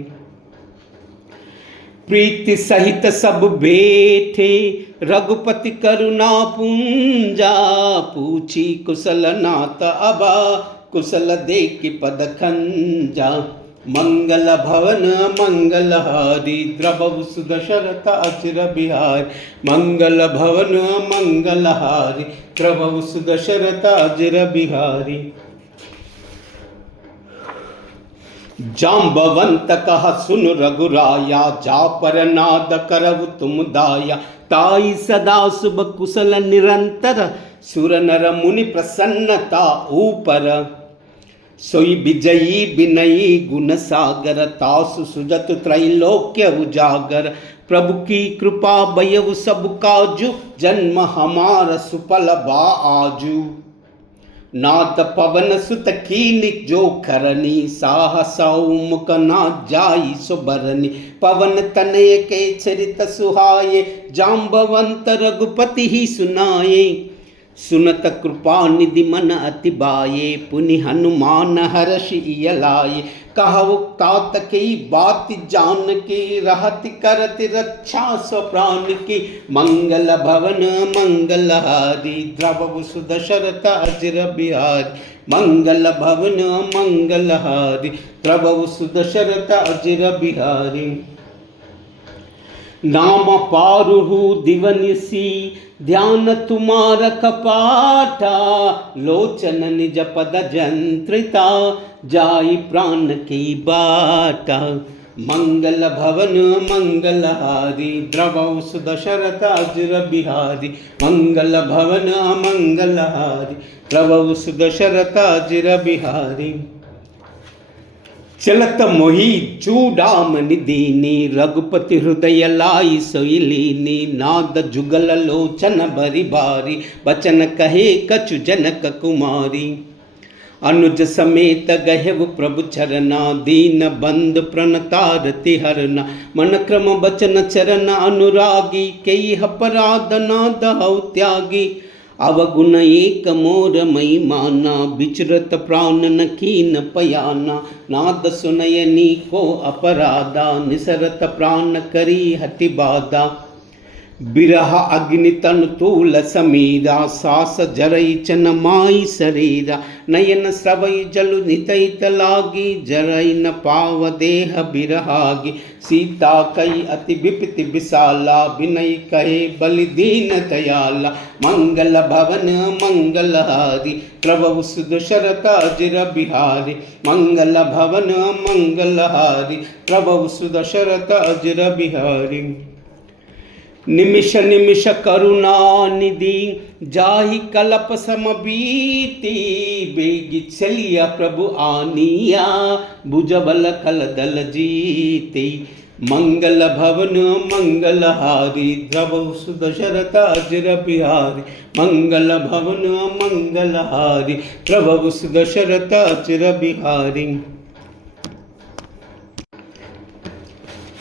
प्रीति सहित सब बैठे, रघुपति करुणा पुंजा। पूछी कुशल नाथ अबा, कुशल देखि पद खंजा। मंगल भवन मंगल हारी, द्रवहु सुदशरथ अजर बिहारी। मंगल भवन मंगल हारी, द्रवहु सुदशरथ अजर बिहारी। जाम्बवंत कहा सुन रघुराया, जा पर नाद करव तुम दाया। ताई सदा शुभ कुशल निरंतर, सुर नर मुनि प्रसन्नता ऊपर। सोई विजयी विनयी गुण सागर, तासु सुजत त्रैलोक्य उजागर। प्रभु की कृपा बयउ सब काजू, जन्म हमार सुफल बा आजू। नाद पवन सुत कीनि जो करनी, साहस मुख ना जाई सुबरनी। पवन तनय के चरित सुहाये, जाम्बवंत रघुपति ही सुनाये। सुनत कृपा निधि मन अति बाये, पुनि हनुमान हर्षि लाये। कहु तात की बात जान के, रहत करत रक्षा स्व प्राण की। मंगल भवन मंगल हारी, द्रवहु सुदशरथ अजर बिहारी। मंगल भवन मंगल हारी, द्रवहु सुदशरथ अजर बिहारी। नाम पारुहु दिवनिसी, ध्यान तुम्हार कपाटा। लोचन निज पद जंत्रिता, जाई प्राण की बाटा। मंगल भवन मंगल हारी, द्रवहु सुदशरथ अजर बिहारी। मंगल भवन मंगल हारी, द्रवहु सुदशरथ अजर बिहारी। चलत मोहि चूड़ामणि दीनी, रघुपति हृदय लाई सोई लीनी। नाद जुगल लोचन भरि भारी, बचन कहे कछु जनक कुमारी। अनुज समेत गहेव प्रभु चरना, दीन बंधु प्रणतारति हरना। मन क्रम बचन चरण अनुरागी, कई अपराध नाद हौ त्यागी। अवगुण एक मोर मई माना, विचरत प्राण न कीन पयाना। नाद सुनयनी को अपराधा, निसरत प्राण करी हति बाधा। बिरह अग्नि तन तूल समीरा, सास जरई चन माई शरीरा। नयन स्रवई जलु नितैत लागी, जरई न पाव देह बिरहागी। सीता कई अति विपति विशाला, विनय कहे बलि दीन दयाला। मंगल भवन मंगल हारी, द्रवहु सुदशरथ अजर बिहारी। मंगल भवन मंगल हारी, द्रवहु सुदशरथ अजर बिहारी। निमिष निमिष करुणा निधि, जाहि कलप सम बीती। बेगी चलिया प्रभु आनिया, भुजबल कल दल जीती। मंगल भवन मंगल हारी, द्रवहु सुदशरथ अजर बिहारी। मंगल भवन मंगल हारी, द्रवहु सुदशरथ अजर बिहारी।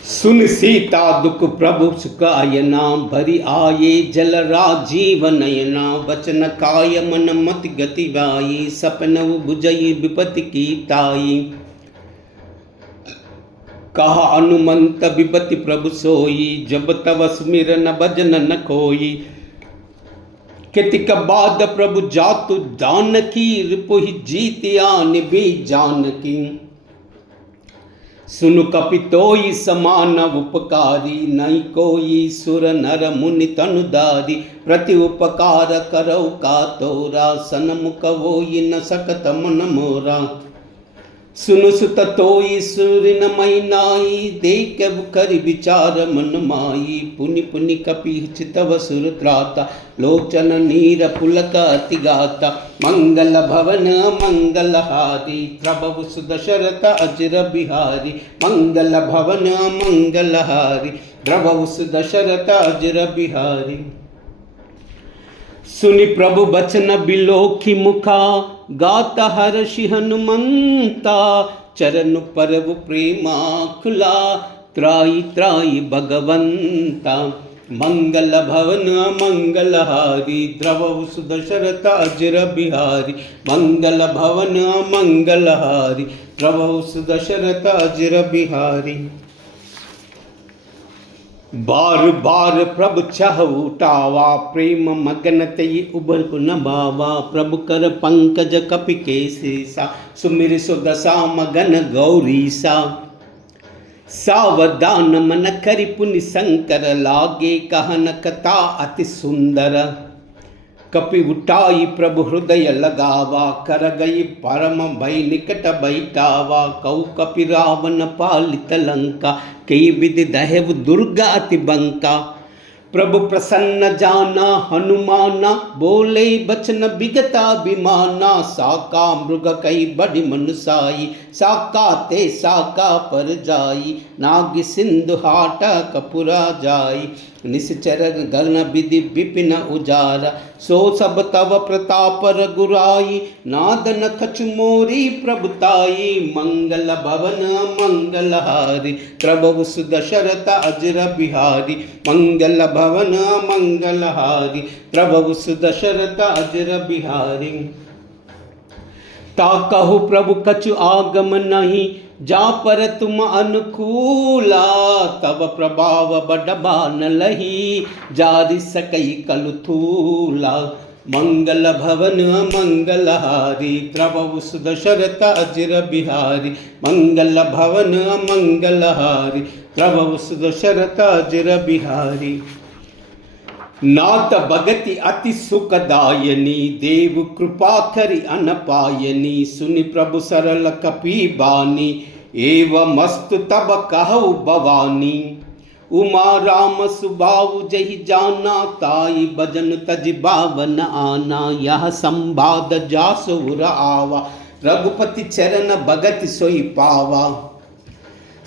सुन सीता दुख प्रभु सुखायना, भरि आये जल राजीव नयना। वचन काय मन मति गति वाई, सपनउ बुझई विपति की ताई। कहा अनुमंत विपति प्रभु सोई, जब तव सुमिरन भजन न कोई। कितिक बाद प्रभु जातु जानकी, रिपुहि जीत आन भी जानकी। सुनु कपितोई समान उपकारी, नहीं कोई सुर नर मुनि तनुदारी। प्रति उपकार करौ का तोरा, सनमुख होई न सकत मन मोरा। सुनु सुत तोई सुरिन मैनाई, देख करि विचार मन माई। पुनि पुनि कपि चितव सुर त्राता, लोचन नीर पुलक अति गाता। मंगल भवन मंगलहारी, प्रभु सुदशरथ अजर बिहारी। मंगल भवन मंगलहारी, प्रभु सुदशरथ अजर बिहारी। सुनि प्रभु बचन बिलोखी मुखा, गाता हर्षि हनुमंता। चरण परव प्रेमा खुला, त्राई त्राई भगवंता। मंगल भवन मंगलहारी, द्रवहु सुदशरथ अजर बिहारी। मंगल भवन मंगलहारी, द्रवहु सुदशरथ अजर बिहारी। बार बार प्रभु छह उठावा, प्रेम मगन तई उबर न बावा। प्रभु कर पंकज कपि केसीसा, सुमिर सुदशा मगन गौरीसा। सावधान मन करि पुनि शंकर, लागे कहन कथा अति सुंदर। कपि उठाई प्रभु हृदय लगावा, कर गई परम भय निकट बैठावा। कौ कपि रावण पालित लंका, कई विधि दहव दुर्गा अति बंका। प्रभु प्रसन्न जाना हनुमाना, बोले बचन बिगता विमाना। साका मृग कई बड़ी मनुसाई, साका ते साका पर जाई। नाग सिंधु हाट कपुरा जाई, निश्चर गगन विधि विपिन उजारा। सो सब तव प्रताप रघुराई, नादन कछु मोरी प्रभुताई। मंगल भवन मंगलहारी, प्रभु सुदशरथ अजर बिहारी। मंगल भवन मंगलहारी, प्रभु सुदशरथ अजर बिहारी। ता कहु प्रभु कछु आगम नहीं, जा पर तुम अनुकूला। तब प्रभाव बडबा न लही, जारि सकई कलु थूला। मंगल भवन मंगलहारी, प्रभु सुदशरथ अजर बिहारी। मंगल भवन मंगलहारी, प्रभु सुदशरथ अजर बिहारी। नाथ भगति अति सुखदायनी, देव कृपा करि अनपायनी। सुनि प्रभु सरल कपि बानी, एवं मस्तु तब कहु भवानी। उमा राम सुबाहु जहि जाना, ताई भजन तज बावन आना। यह संवाद जासुर आवा, रघुपति चरण भगति सोई पावा।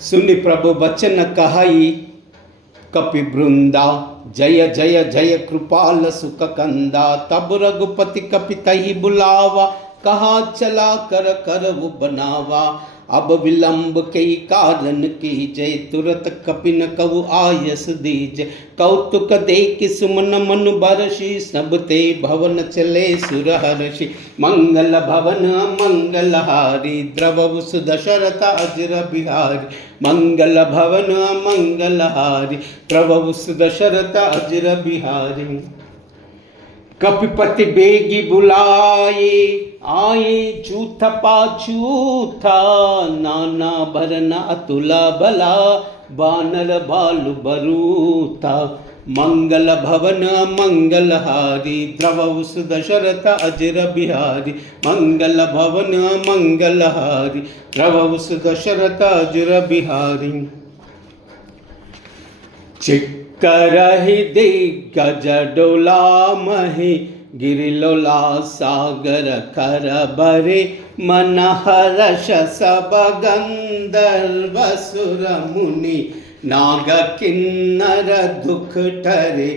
सुनि प्रभु वचन कहई कपि वृंदा, जय जय जय कृपाल सुख कंदा। तब रघुपति कपि तहि बुलावा, कहा चला कर कर वो बनावा। अब विलंब कई कारण की जय, तुरत कपिन कहु आयस दीज। कौतुक देख सुमन मनु बरसी, सब ते भवन चले सुर हर्षि। मंगल भवन मंगलहारी, द्रवहु सुदशरथ अजर बिहारी। मंगल भवन मंगलहारी, प्रभु सुदशरथ अजर बिहारी। कपिपति बेगी बुलाए, आए जूथ पाछूथा। नाना भरन अतुला बला, बानर बालु बरूथा। मंगल भवन मंगलहारी, द्रवहु सुदशरथ अजर बिहारी। मंगल भवन मंगलहारी, द्रवहु सुदशरथ अजर बिहारी। चिक्करहि दिग्गज डोला महि, गिरिलोला सागर कर बरे। मन हर्ष सब गंधर्व सुर मुनि, नाग किन्नर दुख ठरे।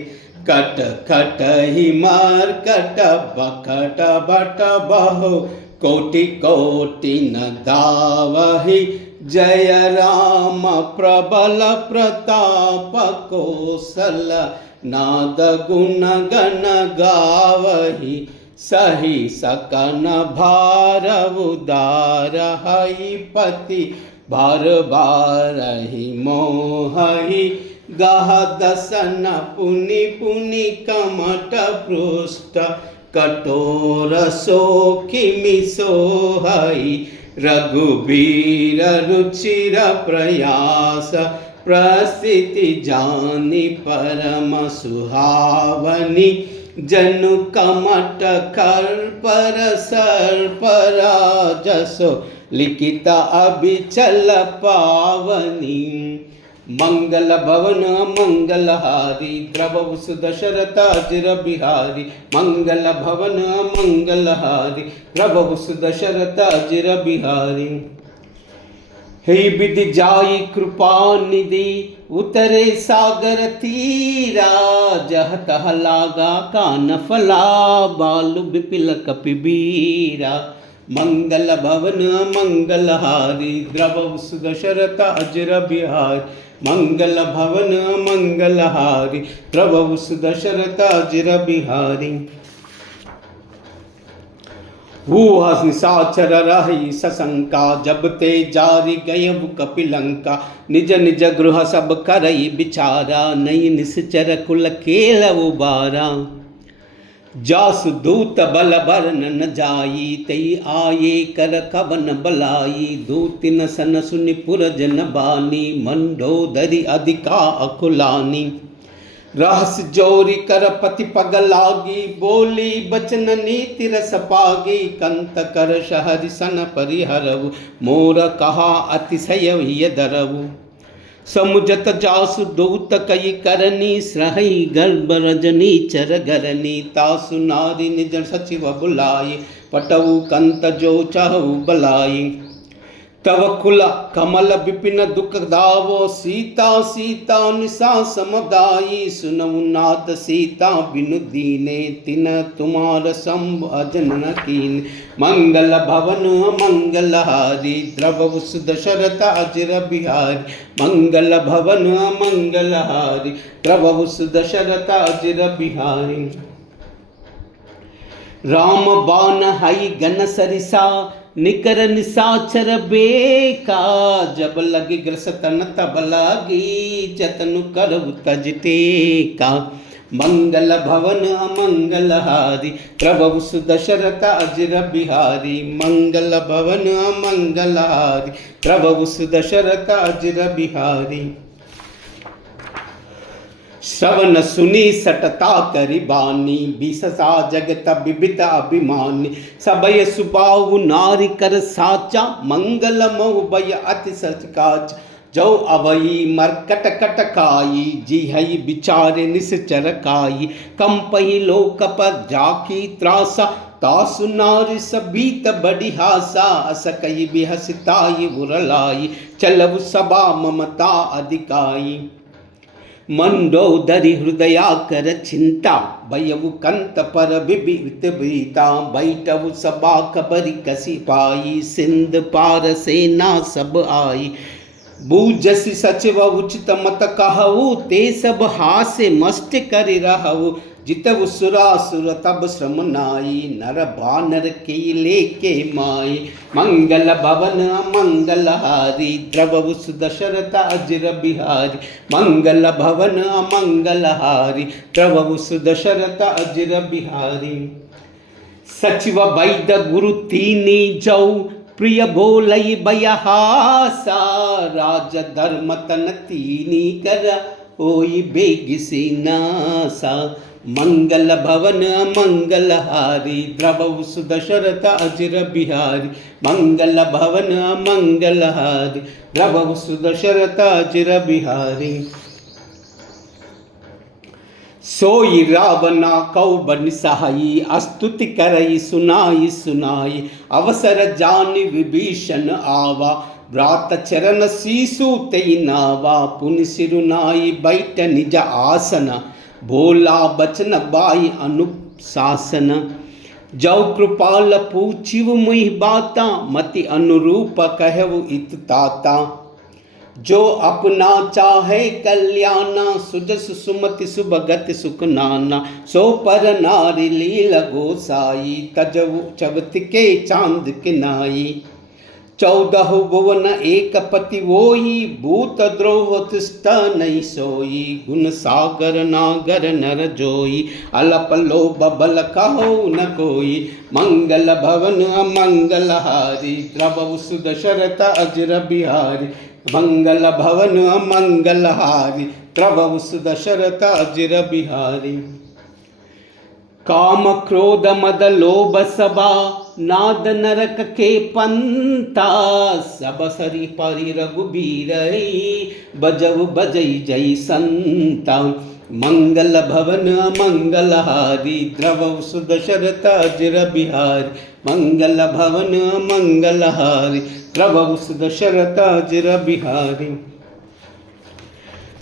कट कट ही मार कट बकट बट बहो, कोटि कोटि न दावहि। जय राम प्रबल प्रताप कौशल, नाद गुण गण गावहि। सही सकन भार उदार हई पति, बार बारहि मोहहि। गह दसन पुनि पुनि कमट पृष्ठ, कठोर सो किमि सोहई। रघुबीर रुचिर प्रयास प्रस्थिति जानी परम सुहावनी जनु कमट कर पर सर पराजसो लिखित अभिचल पावनी मंगल भवन मंगलहारी द्रवहु सुदशरथ अजिर बिहारी मंगल भवन मंगलहारी द्रवहु सुदशरथ अजिर बिहारी हे विधि जाई कृपा निधि उतरे सागर तीरा जह तह लागा कान फला बालु विपिल कपिबीरा मंगल भवन मंगलहारी द्रवहु सुदशरथ अजिर बिहारी मंगल भवन मंगलहारी द्रवहु सुदशरथ अजिर बिहारी हुआ निशाचर रही सशंका जब ते जारी गयव कपिलंका निज निज गृह सब करई बिचारा नई निश्चर कुल केल उबारा जासु दूत बल बरन न जाई तई आये कर कवन बलाई दूतिन सन सुनि पुरजन बानी मंडोदरी अधिका अकुलानी रहस जोरी कर पति पग लागी बोली बचन नीति रस पागी कंत कर शहरि सन परिहरऊ मोर कहा अतिशय दरऊ समुझत जासु दूत कई करनी स्रहई गर्भ रजनी चर गरनी तासु नारी निज सचिव बुलाई पटऊ कंत जो चाहु बलाई तव कुल कमल विपिन दुख दावो सीता सीता निशा समदाई सुनऊ नाथ सीता बिनु दीने तिन तुम्हार संभ अजन न कीन मंगल भवन मंगलहारी द्रवहु सुदशरथ अजिर बिहारी मंगल भवन मंगलहारी द्रवहु सुदशरथ अजिर बिहारी राम बाण हई गन सरिसा निकर निशाचर बेका जब लगी ग्रसतन तब लागी जतनु करु तज टेका मंगल भवन अमंगलहारी द्रवहु सुदशरथ अजिर बिहारी मंगल भवन अमंगलहारी द्रवहु सुदशरथ अजिर बिहारी श्रवण सुनी सटता करि बानी बीससा जगत बिबित अभिमानी सबय सुबाहु नारी कर साचा मंगल मोह भय अति सच काच जो अवई मरकट कटकाई जी हई बिचारे निश्चर काई कंपही लोक पर जाकी त्रासा तासु नारी सबीत बड़ी हासा अस कई बिहसिताई उरलाई चलव सभा ममता अधिकाई मंडोदरी हृदया कर चिंता भयउ कंत पर विवित बीता बैठऊ सबा खबरी कसी पाई सिंध पार सेना सब आई बूझसी सचिव उचित मत कहऊ ते सब हासे मस्त करि रहऊ जितव सुरासुर तब श्रम नाई नर बानर के लेके माई मंगल भवन मंगलहारी द्रवहु सुदशरथ अजिर बिहारी मंगल भवन मंगलहारी द्रवहु सुदशरथ अजिर बिहारी सचिव वैद गुरु तीनी जौ प्रिय बोलई बयहासा राज धर्म तन तीनी कर ओई बेगिसी नासा मंगल भवन मंगलहारी द्रवहु सुदशरथ अजिर बिहारी मंगल भवन मंगलहारी द्रवहु सुदशरथ अजिर बिहारी सोई रावना कौबन सहाई अस्तुति करई सुनाई सुनाई अवसर जानि विभीषण आवा व्रात चरण सीसु तई नावा पुनि सिरुनाई बैठ निज आसन भोला बचन बाई अनुशासन जौ कृपाल पूछिव मुहि बाता मति अनुरूप कहव इत ताता जो अपना चाहे कल्याणा सुजस सुमति सुभगति सुख नाना सो पर नारी लील गोसाई तजव चवत के चांद किनाई 14 भुवन एक पति वोई, भूत द्रोह तिष्ठ नहीं सोई, गुण सागर नागर नर जोई, अलप लोभ बल कहो न कोई, मंगल भवन अमंगल हारी, द्रवहु सुदशरथ अजर बिहारी, मंगल भवन अमंगल हारी, द्रवहु सुदशरथ अजर बिहारी। काम क्रोध मद लोभ सबा, नाद नरक के पंता, सब सरी परि रघुबीर, बजव बजई जय संता, मंगल भवन मंगल हारी, द्रवहु सुदशरथ अजर बिहारी, मंगल भवन मंगल हारी, द्रवहु सुदशरथ अजर बिहारी।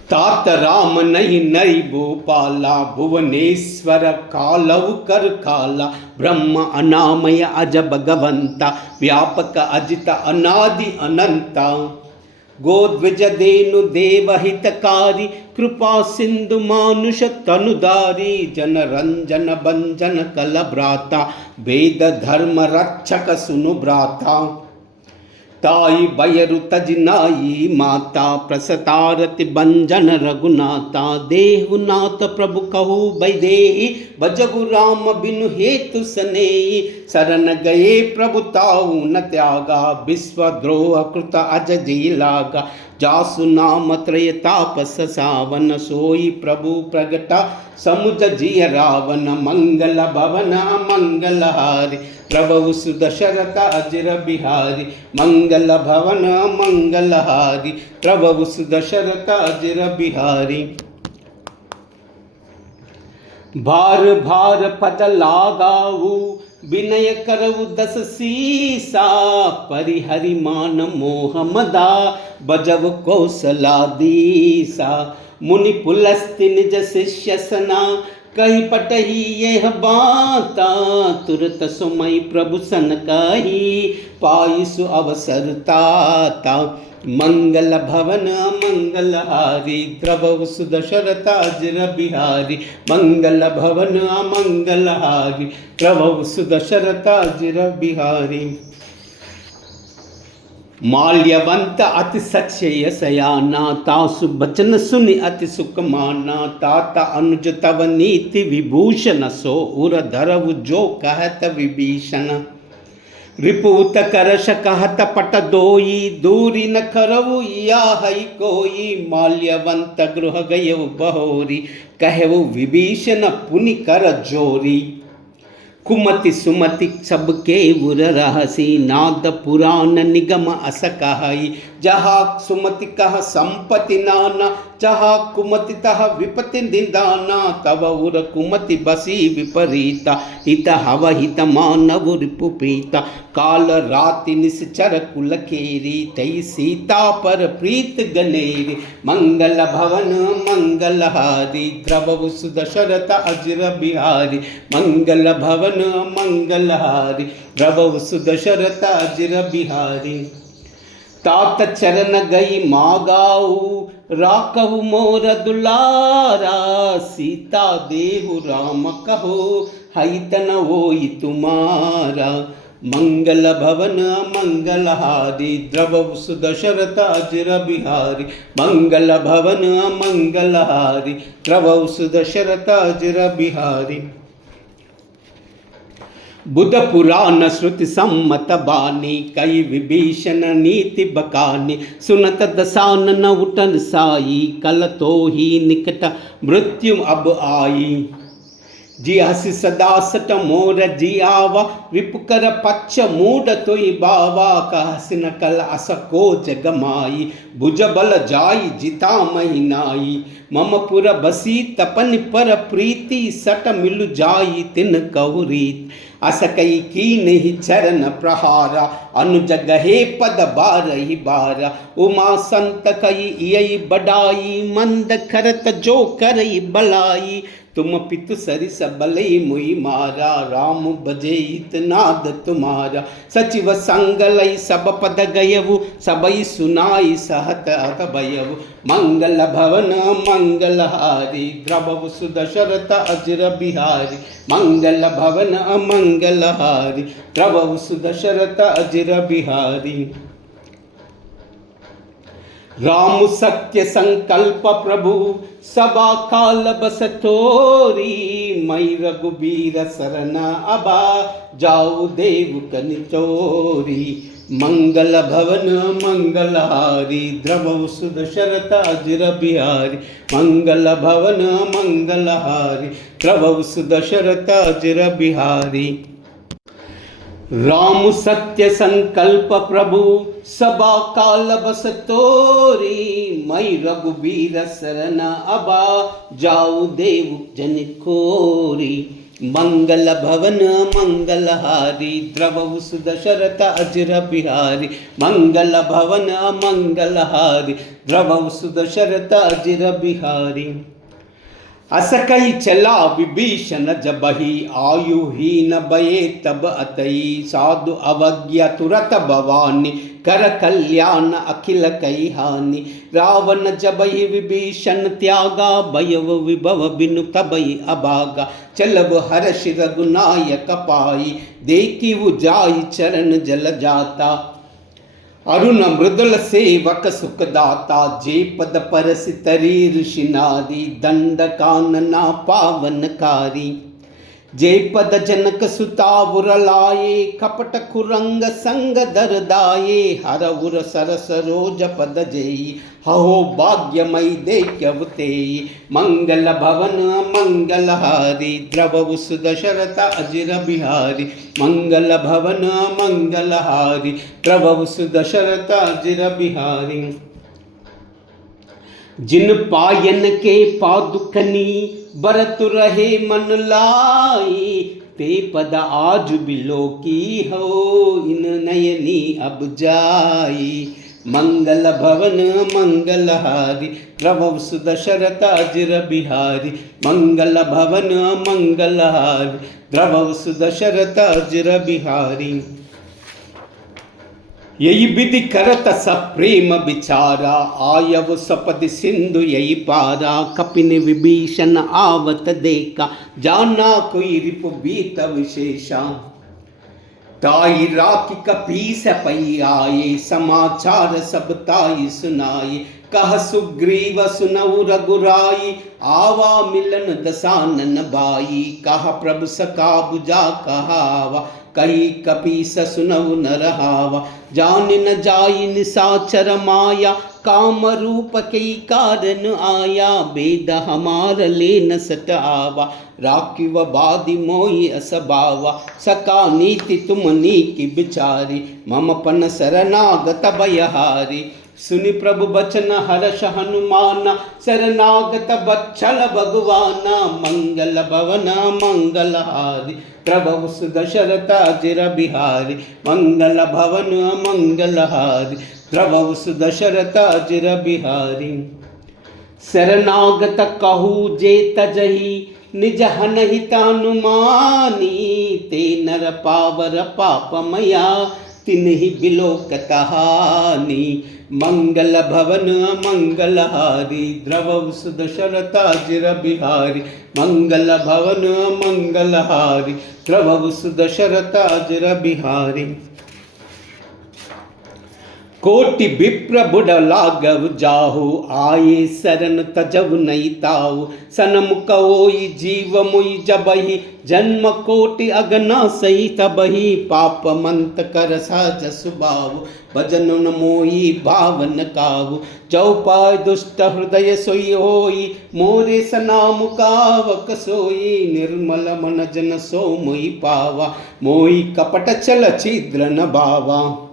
तात राम नहीं नई भूपाला, भुवनेश्वर कालव कर काला, ब्रह्म अनामय अज भगवंता, व्यापक अजित अनादि अनंता, गोद्विज देनु देवहितकारी, कृपा सिंधु मानुष तनुदारी, जन रंजन भंजन कलभ्राता, वेद धर्म रक्षक सुनु भ्राता, ताई बयरु तजनाई माता, प्रसतारति बंजन रघुनाथा, देहुनाथ प्रभु कहु बैदेही, बजगु राम बिनु हेतु सनेही, शरण गए प्रभु ताऊ न त्यागा, विश्वद्रोह कृत अज जी लागा, जासु नाम त्रय तापस सावन, सोई प्रभु प्रगटा समुझ जिय रावण, मंगल भवन मंगल हारी, प्रभु सुदशरथ अजर बिहारी, मंगल भवन मंगल हारी, प्रभु सुदशरथ अजर बिहारी। भार भार पद लागाऊ, विनय करऊ दस सीसा, परिहरि मान मोह मदा, बजव कौशलादीसा, मुनि पुलस्ति निज शिष्य सना, कही पटही यह बाता, तुरत सुमय प्रभु सन कही, पाइसु अवसर ताता, मंगल भवन मंगल हारी, द्रवहु सुदशरथ अजर बिहारी, मंगल भवन मंगल हारी, द्रवहु सुदशरथ अजर बिहारी। माल्यवंत अति सच्चय सयाना, तासु बचन सुनि अति सुख माना, ताता अनुज तव नीति विभूषण, सो उर धरऊ जो कहत विभीषण, रिपुत करश कहत पट दोई, दूरी न करऊ या हई कोई, माल्यवंत गृह गयऊ बहोरी, कहऊ विभीषण पुनि कर जोरी, कुमति सुमति सबके उर रहसी, नाद पुराण निगम अस कहई, जहाँ सुमति कह संपति नाना, जहाँ कुमति तह विपति निदाना, तव उर कुमति बसी विपरीता, हित हव हित मानव रिपु प्रीता, काल राति निश्चर कुल खेरी, तई सीता पर प्रीत गनेरी, मंगल भवन मंगल हारी, द्रवहु सुदशरथ अजर बिहारी, मंगल भवन मंगल हारी, द्रवहु सुदशरथ अजर बिहारी। तात चरण गई मागाऊ, राकहु मोर दुलारा, सीता देहु राम कहो, हई तन होई तुम्हारा, मंगल भवन मंगल हारी, द्रवहु सुदशरथ अजर बिहारी, मंगल भवन मंगल हारी, द्रवहु सुदशरथ अजर बिहारी। बुध पुराण श्रुति सम्मत बानी, कई विभीषण नीति बकानी, सुनत दसानन उठन साई, कल तो ही निकट मृत्यु अब आई, जी हसी सदा सट मोर जी आवा, रिपुकर पच्छ मूड तोई बावा, कहसिन कल अस को जगमाई, भुज बल जाई जिता महिनाई, मम पुर बसी तपन पर प्रीति, सट मिलु जाई तिन कहुरीत, अस कई की नहीं चरण प्रहारा, अनुज गहे पद बारही बारा, उमा संत कई यही बड़ाई, मंद करत जो करई बलाई, तुम पितु सरिस बलई मुई मारा, राम बजे नाद तुम्हारा, सचिव संगलई सब पद गयवु, सबई सुनाई सहत अत भयवु, मंगल भवन मंगल हारी, द्रवहु सुदशरथ अजर बिहारी, मंगल भवन मंगल हारी, द्रवहु सुदशरथ अजर बिहारी। राम सत्य संकल्प प्रभु सबा काल बस तोरी, मई रघुबीर सरन अबा जाऊ देव कनि चोरी। मंगल भवन मंगलहारी द्रवौ सुदशरथ अजिर बिहारी, मंगल भवन मंगलहारी द्रवौ सुदशरथ अजिर बिहारी। राम सत्य संकल्प प्रभु सबा काल बस तोरी, मई रघुबीर सरन अबा जाऊ देव जन कोरी। मंगल भवन मंगलहारी द्रवौ सुदशरथ अजिर बिहारी, मंगल भवन मंगलहारी द्रवौ सुदशरथ अजिर बिहारी। अस कही चला विभीषण जबहि, आयुहीन भये तब अतई, साधु अवज्ञा तुरत भवानी, कर कल्याण अखिल कई हानि। रावण जबहि विभीषण त्यागा, भयव विभव बिनु तबहि अभागा, चलब हर्ष रघुनायक पाई, देखी जाई चरण जल जाता। अरुण मृदुल सेवक सुखदाता, जे पद परस तरी ऋषि नारी, दंड कानना पावनकारी। जे पद जनक सुतावुर लाए, कपट कुरंग संग दरदाये, हर उर सरस रोज पद जेई, हहो भाग्यमयी देख्यवतेई। मंगल भवन मंगलहारी द्रवौ सुदशरथ अजिर बिहारी, मंगल भवन मंगलहारी द्रवौ सुदशरथ अजिर बिहारी। जिन पायन के पादुकनी, बरत रहे मन लाई, ते पद आज बिलो की हो, इन नयनी अब जाई। मंगल भवन मंगलहारी द्रवौ सुदशरथ अजिर बिहारी, मंगल भवन मंगलहारी द्रवौ सुदशरथ अजिर बिहारी। यही विधि करत सब प्रेम बिचारा, आयव सपद सिंधु यही पारा। कपिन विभीषण आवत देखा, जाना कोई रिपु बीत विशेषा। ताई राखी कपीस पई आए, समाचार सब ताई सुनाए। कह सुग्रीव सुनऊ रघुराई, आवा मिलन दसानन बाई। कहा प्रभु सका बुझा कहावा, कही कपीस सुनऊ न रहावा। जान न जाई निसाचर माया, काम रूप के कारण आया। वेद हमार ले न सट आवा, राखिव बादि मोहि असबावा। सका नीति तुम नीति बिचारी, मम पन शरणागत भयहारी। सुनि प्रभु बचन हर्ष हनुमाना, शरणागत बच्छल भगवाना। मंगल भवन मंगलहारी द्रवौ सुदशरथ अजिर बिहारी, मंगल भवन मंगलहारी द्रवौ सुदशरथ अजिर बिहारी। शरणागत कहू जे तजहि, निज हनहित अनुमानी। ते नर पावर पापमया, तिन्हि बिलोकत हानि। मंगल भवन मंगलहारी द्रवौ सुदशरथ अजिर बिहारी, मंगल भवन मंगलहारी द्रवौ सुदशरथ अजिर बिहारी। कोटि विप्र बुढ़ लागव जाहु, आये शरण तजव नहीं ताऊ। सनमुख ओई जीव मुई जबहि, जन्म कोटि अगना सही तबहि। पाप मंत कर सहज सुभाव, भजन न मोही भावन काहु। जौ पाय दुष्ट हृदय सोई होई, मोरे सनाम कावक सोई। निर्मल मन जन सो मोहि पावा, मोहि कपट छल छिद्र न बावा।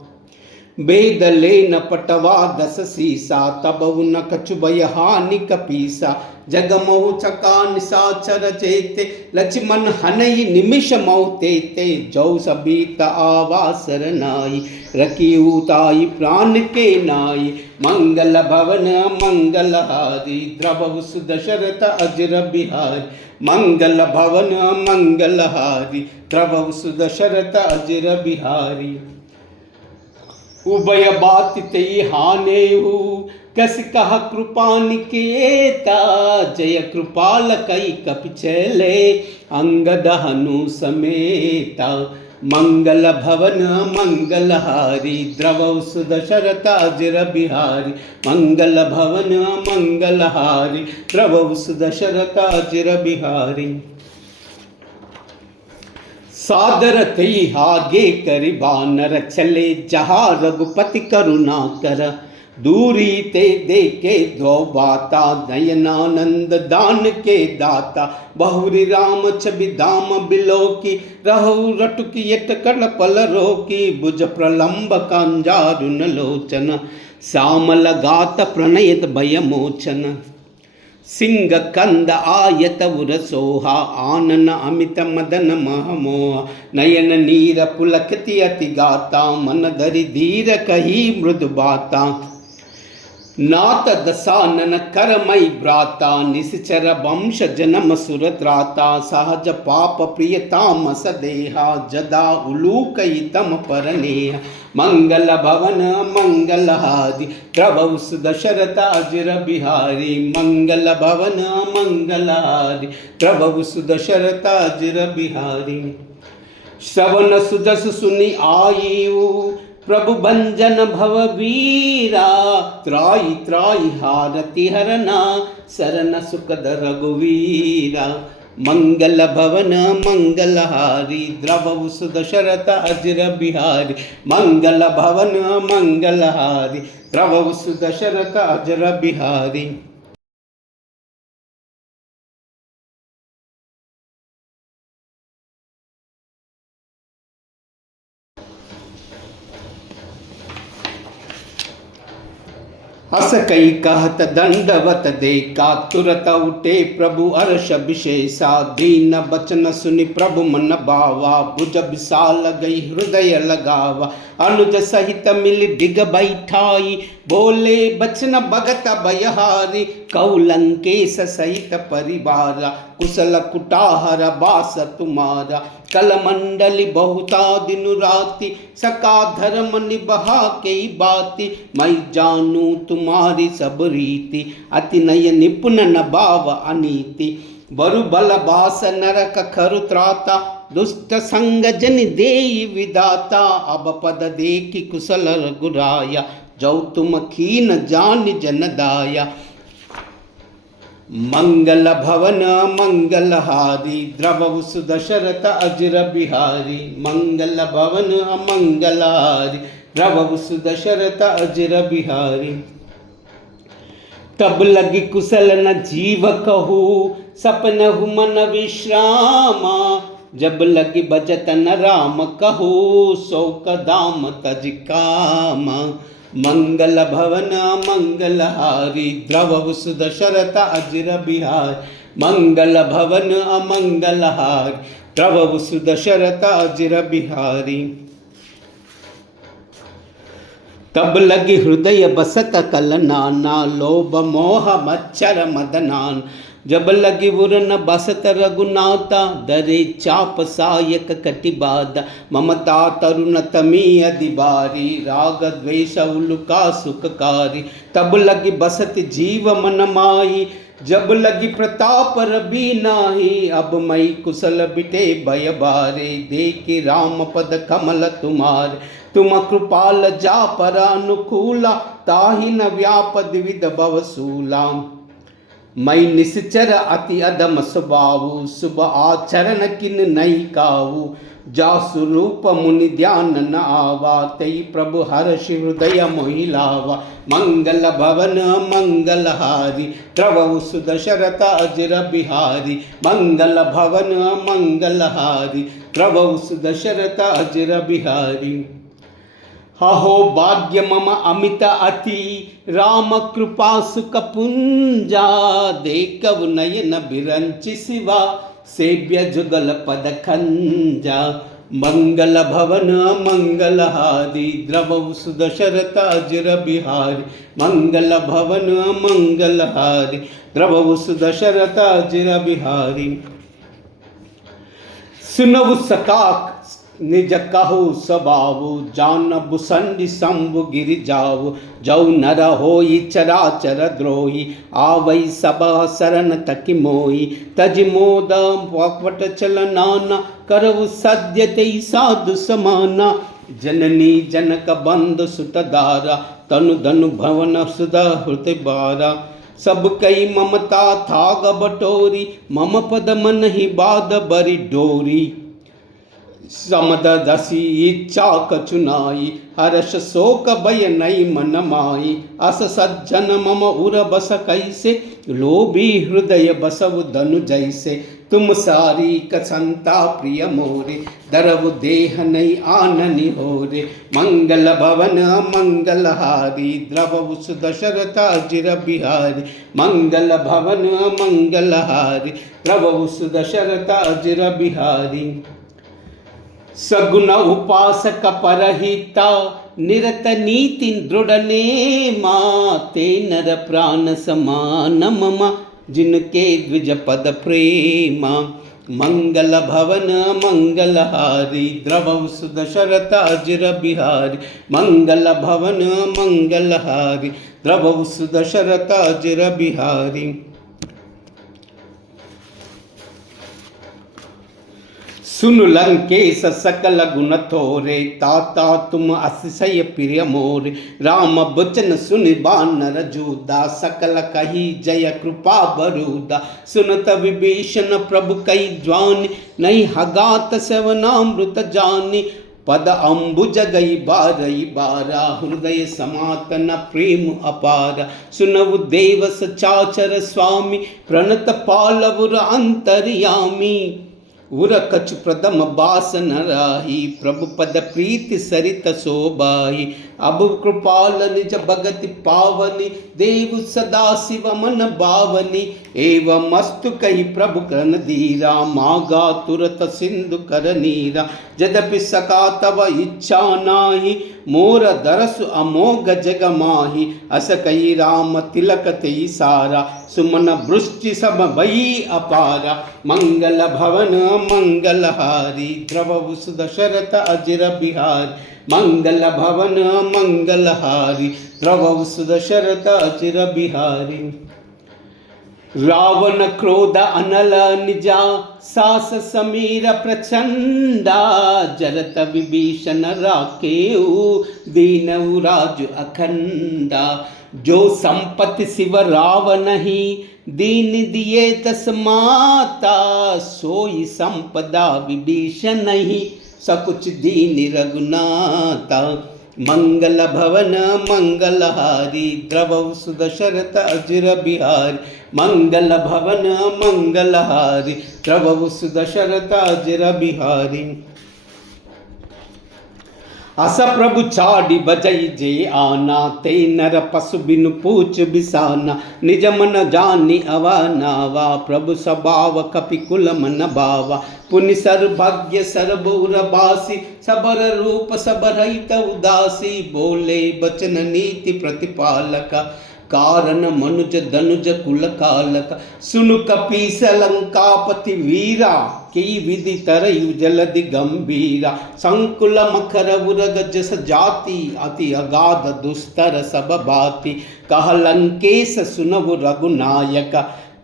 वेद ले न पटवा दस सीसा, तब न कछु भय हानि कपीसा। जग मोह चका निसाचर जेते, लक्ष्मण हनई निमिष मौतेते। जौ सबीत आवासर नाई, रखी उताई प्राण के नाई। मंगल भवन मंगलहारी द्रवौ सुदशरथ अजिर बिहारी, मंगल भवन मंगलहारी द्रवौ सुदशरथ अजिर बिहारी। उभय बात तई हानेहु, कस कह कृपा निकेता। जय कृपाल कई कपि चले, अंगद हनु समेता। मंगल भवन मंगलहारी द्रवौ सुदशरथाजिर बिहारी मंगल भवन मंगलहारी द्रवौ सुदशरथाजिर बिहारी। सादर थई हागे करि बानर चले जहाँ रघुपति करुणा कर दूरी ते देखे दो बाता नयनानंद दान के दाता बहुरी राम छवि दाम बिलो की रहु रटुकी यटकल पल रोकी भुज प्रलंब कांजारुन लोचन श्याम लगात प्रणयत भयमोचन सिंह कंद आयत उर सोहा आनन अमित मदन महमोह नयन नीर पुलकति अति गाता मन धरि धीर कही मृदु बाता नाथ दसानन करमई भ्राता निश्चर वंश जन्म सुरत्राता सहज पाप प्रियताम सदेहा जदा उलूकई तम परनेह मंगल भवन मंगलहारी द्रवौ सुदशरथाजिर बिहारी मंगल भवन मंगलहारी द्रवौ सुदशरथाजिर बिहारी। श्रवण सुदस सुनि आयु प्रभु भंजन भव वीरा त्राई त्राई हारति हरना शरण सुखद रघुवीरा मंगल भवन मंगलहारी द्रवौ सुदशरथाजिर बिहारी मंगल भवन मंगलहारी द्रवौ सुदशरथाजिर बिहारी। हस कई कहत दंडवत देखा तुरत उठे प्रभु अर्श विशेषा दीन बचन सुनि प्रभु मन बावा भुज विशाल गई हृदय लगावा अनुज सहित मिल डिग बैठाई बोले बचन भगत भयहारी कौलंकेश सहित परिवारा कुशल कुटाहर बास तुम्हारा कल मंडली बहुता दिन राति सका धर्म निभा के बाती मैं जानू तुम्हारी सब रीति अति नय निपुण न भाव अनीति बरु बल बास नरक खरु त्राता दुष्ट संग जन देई विदाता अब पद देखी कुशल रघुराया जो तुम कीन जान जन दाया मंगल भवन मंगलहारी द्रवौ सुदशरथाजिर बिहारी मंगल भवन मंगलहारी द्रवौ सुदशरथाजिर बिहारी। तब लगी कुशल न जीव कहू सपनहु मन विश्रामा जब लगी बजत न राम कहू शोक दाम तज कामा मंगल भवन मंगलहारी द्रवौ सुदशरथाजिर बिहारी मंगल भवन अमंगलहारी द्रवौ सुदशरथाजिर बिहारी। तब लगी हृदय बसत कल नाना लोभ मोह मच्छर मदनान जब लगी उरन बसत रघुनाथा दरे चाप सायक कटिबाद ममता तरुण तमी अधिबारी राग द्वेष उलुका सुखकारी तब लगी बसत जीव मन माई जब लगी प्रताप रवि नाही अब मई कुशल बिटे भय बारे देखी राम पद कमल तुम्हारे तुम कृपाल जा पर अनुकूला ताहि न व्यापद विद भवसूला मई निश्चर अति अधम स्वभावु शुभ आचरण किन नहीं काऊ जा स्वरूप मुनि ध्यान न आवा तई प्रभु हर्ष हृदय मोहिलावा मंगल भवन मंगलहारी द्रवौ सुदशरथाजिर बिहारी मंगल भवन मंगलहारी द्रवौ सुदशरथाजिर बिहारी। हहो भाग्य मम अमित अति राम कृपा सुख पुंजा देखव नयन बिरंचि शिवा सेव्य जुगल पद खंजा मंगल भवन मंगलहारी द्रवौ सुदशरथाजिर बिहारी मंगल भवन मंगलहारी द्रवौ सुदशरथाजिर बिहारी। सुनव सका निज कहु स्वभाव जानबु संडि शंभु गिरि जाऊ जौ नर होई चराचर द्रोही आवई सबा शरण तकि मोई तज मोद पट चल नाना करव सद्य ते साधु समाना जननी जनक बंद सुत दारा तनु धनु भवन सुधा हृत बारा सब कई ममता थाग बटोरी मम पद मन ही बाद बरी डोरी समद दसी इच्छा कचुनाई हर्ष शोक भय नई मन माई अस सज्जन मम उर बस कैसे लोभी हृदय बसव धनु जैसे तुम सारी कसंता प्रिय मोरे दरव देह नई आननि होरे मंगल भवन मंगल हारी द्रव सुदशरथा जिर बिहारी मंगल भवन मंगल हारी द्रव सुदशरथा जिर बिहारी सगुण उपासक परहिता निरत नीति दृढ़ नेमा ते नर प्राण समान मम जिनके द्विज पद प्रेमा मंगल भवन मंगल हारी द्रव सुदशरथा जिर बिहारी मंगल भवन मंगल हारी द्रव सुदशरथा जिर बिहारी सुन लंकेश सकल गुण थोरे ताता तुम अतिशय प्रिय मोरे राम बचन सुन बानर जूदा सकल कही जय कृपा बरूदा सुनत विभीषण प्रभु कई ज्वानि नहीं हगात सेवनामृत जानि पद अम्बुज गई बारई बारा हृदय समातन प्रेम अपार सुनव देव सचाचर स्वामी प्रणत पालवुर अंतर्यामी उर कछ प्रदम बास न राही प्रभु पद प्रीति सरित शोभाई अब कृपाल निज भगति पावनी देव सदा शिव मन बावनी एवं मस्तु कही प्रभु कन धीरा मागा तुरत सिंधु कर नीरा यद्यपि सका तव इच्छा नाही मोर दरसु अमोघ जग माही अस कही राम तिलक ते सारा सुमन वृष्टि सब भई अपारा मंगल भवन मंगल हारी द्रव सुदशरथ अजिर बिहारी मंगल भवन मंगल हारी द्रव सुदशरथ अजिर बिहारी रावण क्रोध अनल निजा सास समीर प्रचंडा जरत विभीषण राकेऊ दीनऊ राजु अखंडा जो संपत्ति शिव रावण ही दीन दिए तस माता सोई संपदा विभीषण ही सकुच दीन रघुनाथा मंगल भवन मंगल हारी द्रव सुदशरथ अजिर बिहारी मंगल भवन मंगल हारी द्रव सुदशरथ अजिर बिहारी अस प्रभु चाडी बजई जे आना ते नर पशु बिनु पूछ बिसाना निज मन जानी अवनावा प्रभु स्वभाव कपि कुल मन बावा पुनि सर्वज्ञ सर्वौर बासी सबर रूप सब रहित उदासी बोले बचन नीति प्रतिपालक कारण मनुज धनुज कुल कालक सुनु कपीस लंकापति वीरा की विधि तरयु जलधि गंभीरा संकुल मखर उरग जस जाति अति अगाध दुस्तर सब बाति कह लंकेश सुनवु रघुनायक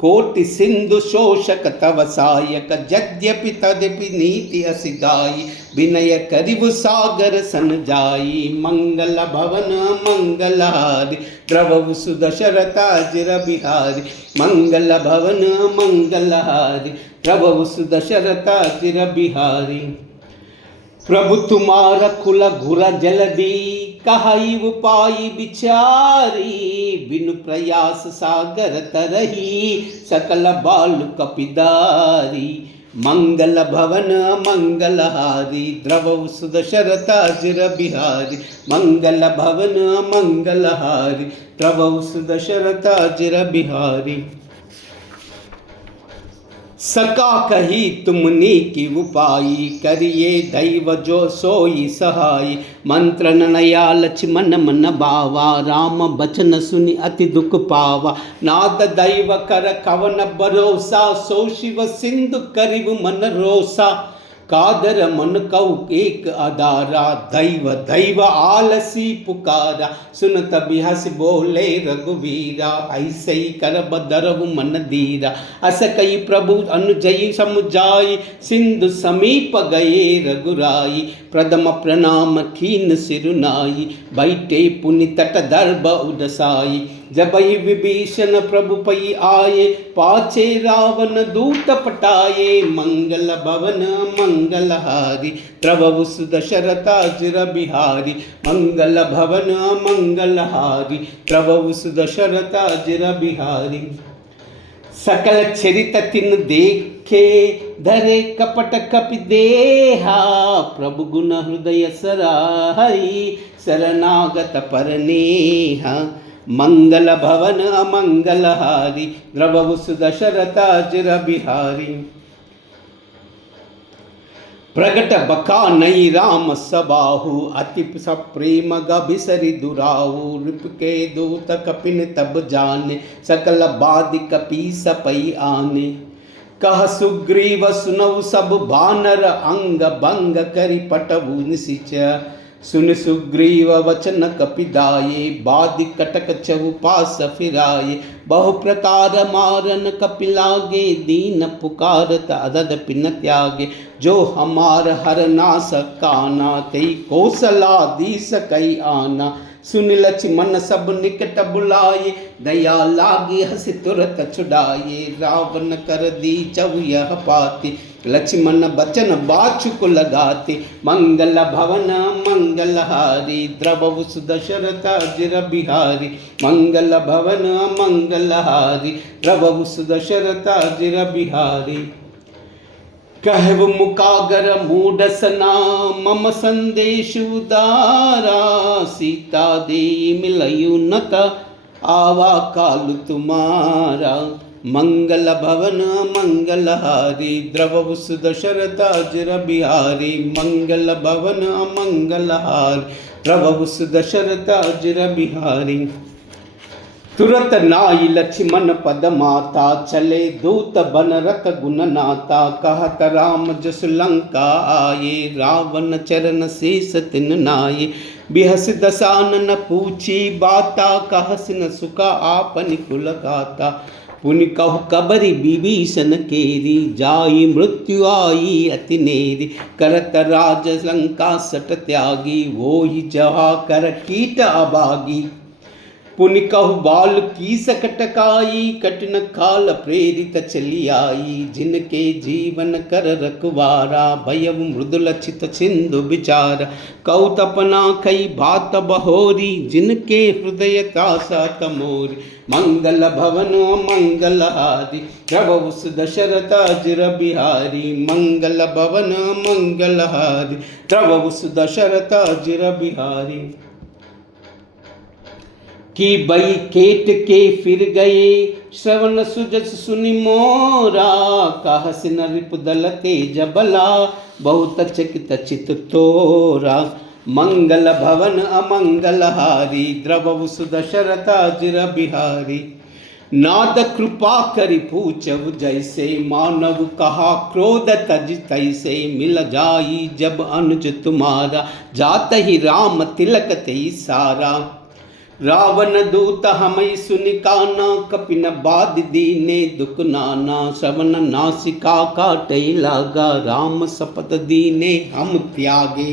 कोटि सिंधु शोषक तव सायक यद्यपि तदपि नीति असिगाई विनय करिव सागर सन जाई मंगल भवन मंगल हारी द्रव सुदशरथ अजिर बिहारी मंगल भवन मंगल हारी द्रव सुदशरथ अजिर बिहारी प्रभु तुम्हारा कुल घुर जलदी कहाई उपाई बिचारी बिनु प्रयास सागर तरही सकल बालु कपिदारी मंगल भवन मंगल हारी द्रव सुदशरथ अजिर बिहारी मंगल भवन मंगल हारी द्रव सुदशरथ अजिर बिहारी सका कही तुमनी की उपाई करिए दैव जो सोई सहाय मंत्र नया लक्ष्मण मन बावा राम बचन सुनि अति दुख पावा नाद दैव कर कवन भरोसा सो शिव सिंधु करिव मन रोसा कादर मन कौ एक अदारा, दैव दैव आलसी पुकारा, सुनत बिहस बोले रघुवीरा, ऐसे कर बदरहु मन धीरा, अस कई प्रभु अनुजयी समुझाई, सिंधु समीप गए रघुराई, प्रथम प्रणाम खीन सिरुनाई, बैठे पुनि तट दर्भ उदसाई, जब ही विभीषण प्रभु पई आए, पाछे रावण दूत पटाए, मंगल भवन मंगलहारी, प्रभु सुदशरथ अजिर बिहारी, मंगल भवन मंगलहारी, प्रभु सुदशरथ अजिर बिहारी। सकल चरित तिन देखे, धरे कपट कपि देहा, प्रभु गुण हृदय सराहई, शरणागत परनेहा, मंगल भवन अमंगलहारी, प्रभु सुदशरथ अजिर बिहारी। प्रगट बका नई राम सबाहु, अति सप्रेम गभिसरि दुराहु, रिपके दूत कपिन तब जाने, सकल बादि कपि सपई आने, कह सुग्रीव सुनऊ सब बानर, अंग भंग करि पटवु निसिचर, सुन सुग्रीव वचन कपिदाये, बादि कटक चहु पास फिराये, बहु प्रकार मारन कपिलागे, दीन पुकारत अदद पिन त्यागे, जो हमार हर नास काना, तेई कौशला दीस कई आना, सुन लक्ष्मण सब निकट बुलाए, दया लागी हसि तुरत छुड़ाए, रावण कर दी चहु यह पाती, लक्ष्मण बचन बाचुक लगाते, मंगल भवन मंगलहारी, द्रवहु सुदशरथ अजिर बिहारी, मंगल भवन मंगलहारी, द्रवहु सुदशरथ अजिर बिहारी। कहव मुकागर मूढ़सना, मम संदेश उदारा, सीता दे मिलयु नत, आवा काल तुम्हारा, मंगल भवन मंगलहारी, द्रवहु सुदशरथ अजिर बिहारी, मंगल भवन मंगलहारी, द्रवहु सुदशरथ अजिर बिहारी। तुरत नाई लक्ष्मण पद माता, चले दूत बन रत गुण नाता, कहत राम जस लंका आये, रावण चरण शेष तिन नाये, बिहस दसानन पूछी बाता, कहस न सुका आपन कुल गाता, पुनि कहु कबरि विभीषण केरी, जाई मृत्यु आई अति नेरी, करत राज लंका सट त्यागी, वो ही जहा कर कीट अभागी, पुनि कहु बाल की सकटकाई, कठिन काल प्रेरित चली आई, जिनके जीवन कर रखवारा, भयउ मृदुल चित सिंधु विचार, कहु तपना कई बात बहोरी, जिनके हृदय तासा तमोरी, मंगल भवन मंगलहारी, प्रभु सुदशरथ अजिर बिहारी, मंगल भवन मंगलहारी, प्रभु सुदशरथ अजिर बिहारी। कि बई केट के फिर गए, श्रवण सुजस सुनि मोरा, कहस न रिपुदल तेज बला, बहुत चकित चित तोरा, मंगल भवन अमंगलहारी, द्रवहु सुदशरथ अजिर बिहारी। नाद कृपा करि पूछव जैसे, मानव कहा क्रोध तज तैसे, मिल जाई जब अनुज तुम्हारा, जात ही राम तिलक तेई सारा, रावण दूत हमई सुनि काना, कपिन बाध दीने दुख नाना, श्रवण नासिका काटई लागा, राम सपत दीने हम त्यागे,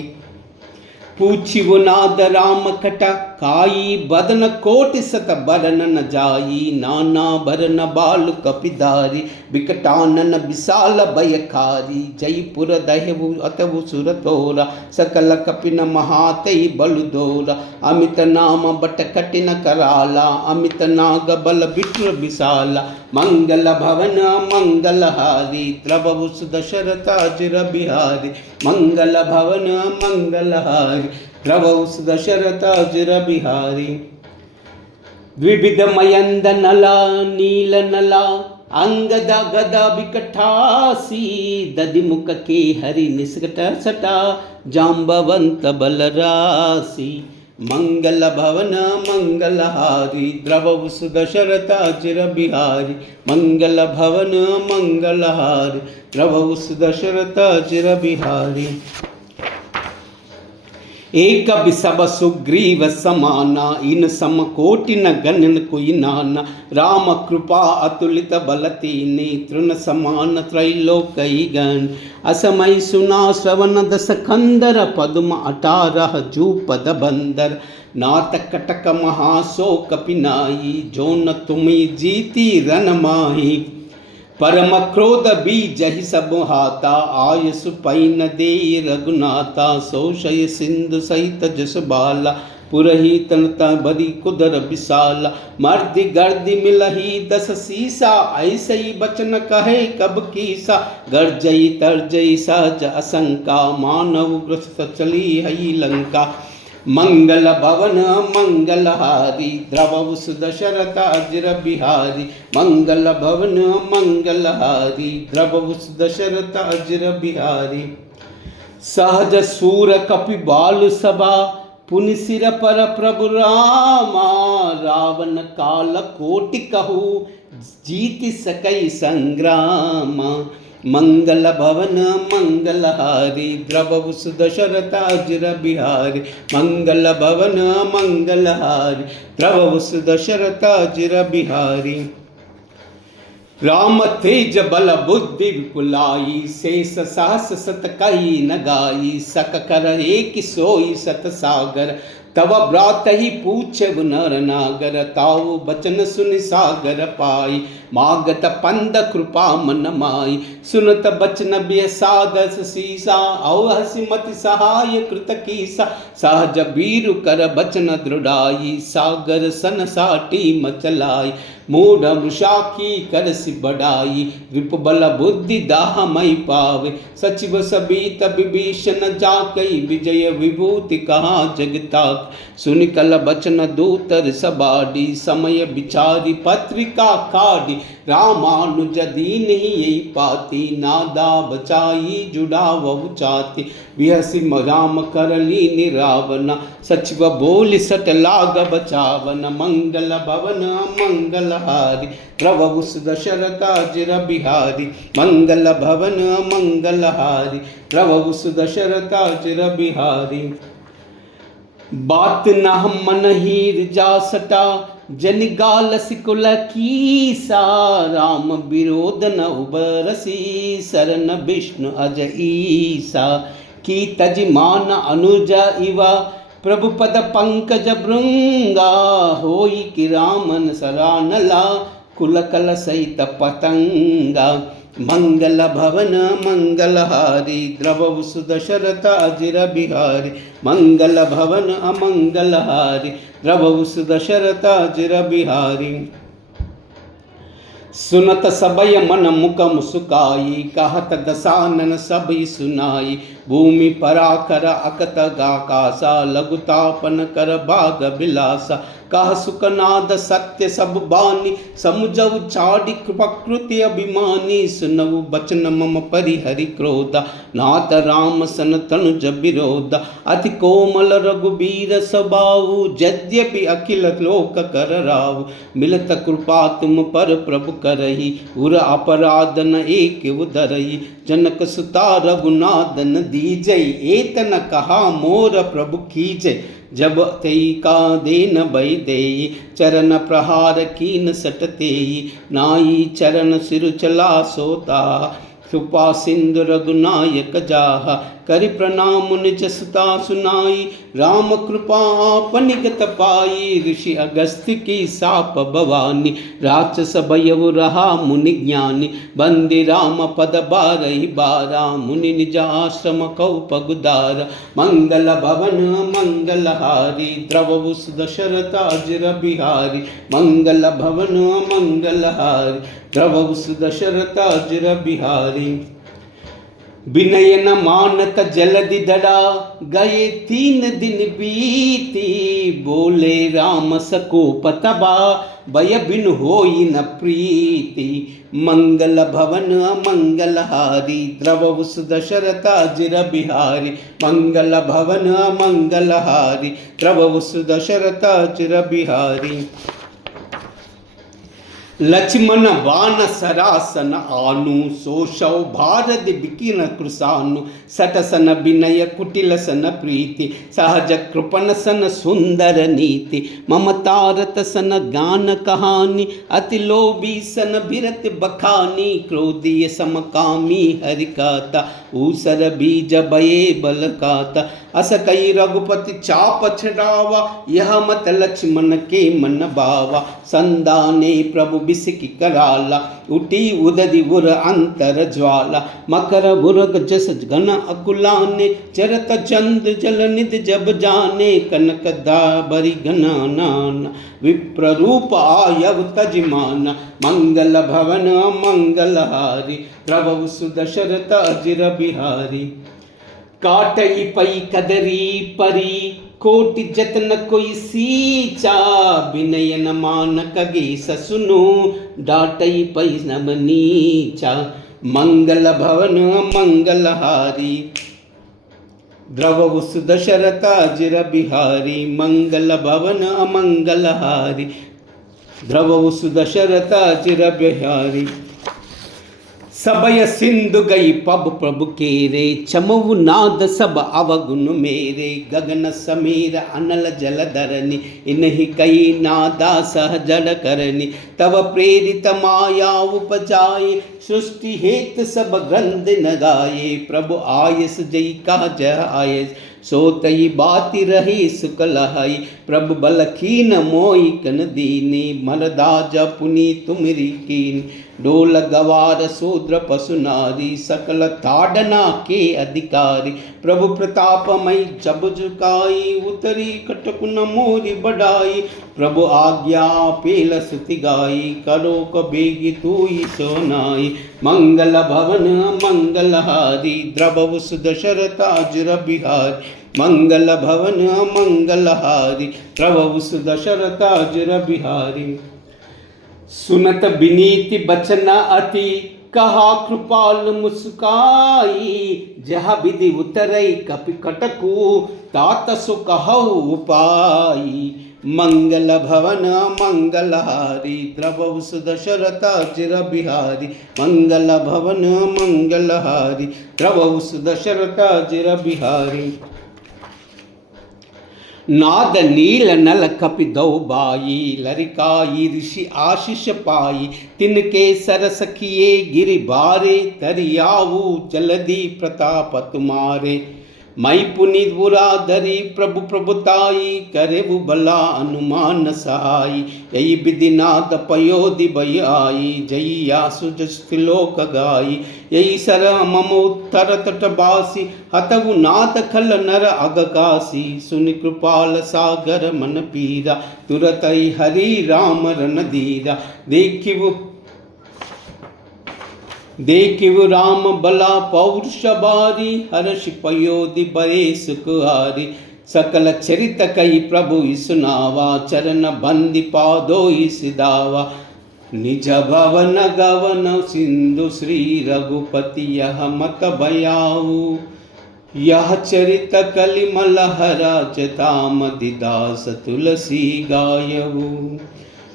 पूछी वो नाद राम कटा काई, बदन कोटि सत बरन न जाई, नाना भरन बाल कपिधारी, बिकटानन विशाल भयकारी, जयपुर दहु अतवु सुर तोरा, सकल कपिन महातई बलु दोरा, अमित नाम बट कठिन कराला, अमित नाग बल विट्र विशाला, मंगल भवन मंगलहारी, प्रभु सुदशरथ अजिर बिहारी, मंगल भवन मंगलहारी, प्रभु सुदशरथ अजिर बिहारी। द्विविध मयंद नला नील नला, अंगद गदा विकटासी, दधिमुख के हरि निष्कट सटा, जाम्बवंत बलरासी, मंगल भवन मंगलहारी द्रवहु सुदशरथाजिर बिहारी मंगल भवन मंगलहारी द्रवहु सुदशरथाजिर बिहारी। एक बिसब सुग्रीव समाना इन समकोटि न गणन कोई नाना राम कृपा अतुलित बलती नेतृन समान त्रैलोकई गण असमय सुना श्रवण दस खंदर पद्म अठारह जूपद बंदर नाथ कटक महाशोक पिनाई जो न तुम्ही जीती रन माही परम क्रोध बीज ही सब हाता आयस पैन दे रघुनाथा सोशय सिंधु सहित जस बाला पुरही तनता बरी कुदर विशाला मर्दि गर्दि मिलही दस सीसा ऐसे ही बचन कहे कब कीसा गर्जई तरजई सहज असंका मानव ग्रस्त चली हई लंका मंगल भवन मंगलहारी द्रवहु सुदशरथाजिर बिहारी मंगल भवन मंगलहारी द्रवहु सुदशरथाजिर बिहारी सहज सूर कपि बालु सभा पुनि सिर पर प्रभु रामा रावण काल कोटि कहु जीति सकई संग्राम मंगल भवन मंगलहारी द्रवहु सुदशरथाजिर बिहारी मंगल भवन मंगलहारी द्रवहु सुदशरथाजिर बिहारी राम तेज बल बुद्धि विपुलाई शेष सहस सत कही न गाई सक कर एक सोई सत सागर तव ब्रात ही पूछ नर नागर ताऊ बचन सुन सागर पाई मागत पंद कृपा मन माई सुनत बचन बिय सादस सीसा औ हसी मति सहाय कृत कीसा सहज बीरु कर बचन दृढ़ाई सागर सन साटी मचलाई मूढ़ मुशाकी कर सि बढ़ाई विप बल बुद्धि दाह मई पावे सचिव सबीत विभीषण जाकई विजय विभूति कहाँ जगताक सुनि कल बचन दूतर सबाडी समय विचारी पत्रिका काढ़ी रामानुज दीन ही यही पाती नादा बचाई जुड़ा वहु चाती विहसी राम करली निरावना सचिव बोल सट लाग बचावन मंगल भवन मंगलहारी द्रवहु सुदशरथाजिर बिहारी मंगल भवन मंगलहारी द्रवहु सुदशरथाजिर बिहारी बात न मन हीर जा सटा जन गाल सिकुल कीसा राम विरोध न उबरसी सरन विष्णु अज ईसा की तज मान अनुज इवा प्रभु पद पंकज भृंगा होई कि रामन सरानला कुल कल सहित पतंगा मंगल भवन मंगलहारी द्रवहु सुदशरथाजिर बिहारी मंगल भवन अमंगलहारी द्रवहु सुदशरथाजिर बिहारी सुनत सबय मन मुख मुसुकाई कहत दसानन सबई सुनाई भूमि पराकर अकत गाकासा लघुतापन कर भाग बिलासा कह सुकनाद सत्य सब बानी समुझऊ छाड़ी प्रकृति अभिमानी सुनऊ बचन मम परिहरि क्रोधा नाथ राम सन तनुज विरोधा अति कोमल रघुबीर स्वभाव यद्यपि अखिल लोक कर राव मिलत कृपा तुम पर प्रभु करही उर अपराध न एक उदरही जनक सुता रघुनादन दीजय एतन कहा मोर प्रभु कीजय जब तेई का देन भय दे चरण प्रहार कीन सटते नाई चरण सिर चला सोता कृपा सिंधु रघुनायक जाहा करि प्रणाम निज सुता सुनाई राम कृपा पनिगत पाई ऋषि अगस्त्य की साप भवानी राक्षस भयउ रहा मुनि ज्ञानी बंदे राम पद बारहि बारा मुनि निज आश्रम कौप गुदारा मंगल भवन मंगलहारी द्रवहु सुदशरथाजिर बिहारी मंगल भवन मंगलहारी द्रवहु सुदशरथाजिर बिहारी विनय न मानत जलधि धरा, गए 3 दिन बीती। बोले राम सकोप तबा, भय बिन होई न प्रीति। मंगल भवन अमंगलहारी, द्रवहु दशरथाजिर बिहारी। मंगल भवन अमंगलहारी, द्रवहु दशरथाजिर बिहारी। लक्ष्मण बाण सरासन आनु, सोशौ भारत विकीर्ण कृसानु। सटसन विनय कुटिल सन प्रीति, सहज कृपन सन सुंदर नीति। ममतारत सन गान कहानी, अति लोभी सन भिरत बखानी। क्रोधीय समकामी हरिकाता, ऊसर बीज बये बलकाता। अस कई रघुपति चाप छड़ावा, यह मत लक्ष्मण के मन बावा। संदाने प्रभु बिसिक कराला, उठी उदधि उर अंतर ज्वाला। मकर बुरग जस घन अकुलाने, चरत चंद जल निध जब जाने। कनक दाबरी घनाना, विप्र रूप आयव तजमाना। मंगल भवन मंगलहारी, द्रवहु दशरथ अजिर बिहारी। काटई पई कदरी परी, कोटि जतन कोई सीचा। विनय न मान कगे ससुनु, डाटई पई नब नीचा। मंगल भवन मंगलहारी, द्रवहु दशरथ अजिर बिहारी। मंगल भवन अमंगलहारी, द्रवहु दशरथ अजिर बिहारी। सबय सिंधु गई पब प्रभु केरे, चमऊ नाद सब अवगुण मेरे। गगन समीर अनल जल धरनी, इन्हीं कई नादा सह जड़ करनी। तब प्रेरित माया उपजाए, सृष्टि हेत सब ग्रंथ न गाये। प्रभु आयस जई का जय आयस, सोतई बाति रही सुकलहाई। प्रभु बलखीन मोई कन दीनी, मरदाज पुनि तुमरी कीन। डोल गवार शूद्र पशु नारी, सकल ताड़ना के अधिकारी। प्रभु प्रतापमय जब झुकाई, उतरी कटक न मोरी बढ़ाई। प्रभु आज्ञा पेल सुति गाई, करो कबेगी तू ही सोनाई। मंगल भवन मंगलहारी, द्रवहु दशरथ अजिर बिहारी। मंगल भवन मंगलहारी, द्रवहु दशरथ अजिर बिहारी। सुनत विनीति बचन अति, कहा कृपाल मुस्काई। जह विधि उतरई कपि कटकु, तात सु कहु उपाई। मंगल भवन मंगलहारी, द्रवहु दशरथ अजिर बिहारी। मंगल भवन मंगलहारी, द्रवहु दशरथ अजिर बिहारी। नाद नील नल कपि दौ बाई, लरिकाई ऋषि आशीष पाई। तिनके सरस किए गिरि बारे, तरियाऊ जलधि प्रताप तुम्हारे। मई पुनि बुराधरी प्रभु प्रभुताई, करे वो भला अनुमान सहाई। यही विधिनाद पयोधि भय आई, जई आसु श्लोक गाई। यही सर मम उत्तर तटबासी, हतवु नाथ खल नर अगकासी। सुनि कृपाल सागर मन पीरा, तुरतई हरि राम रन धीरा। देखिव राम बला पौरुष बारी, हर्ष पयोधि बरे सुखहारी। सकल चरित कई प्रभु सुनावा, चरण बंदी पादो सिधावा। निज भवन गवन सिंधु, श्री रघुपति यह मत भयाऊ। यह चरित कलिमल हरा, चताम दिदास तुलसी गायऊ।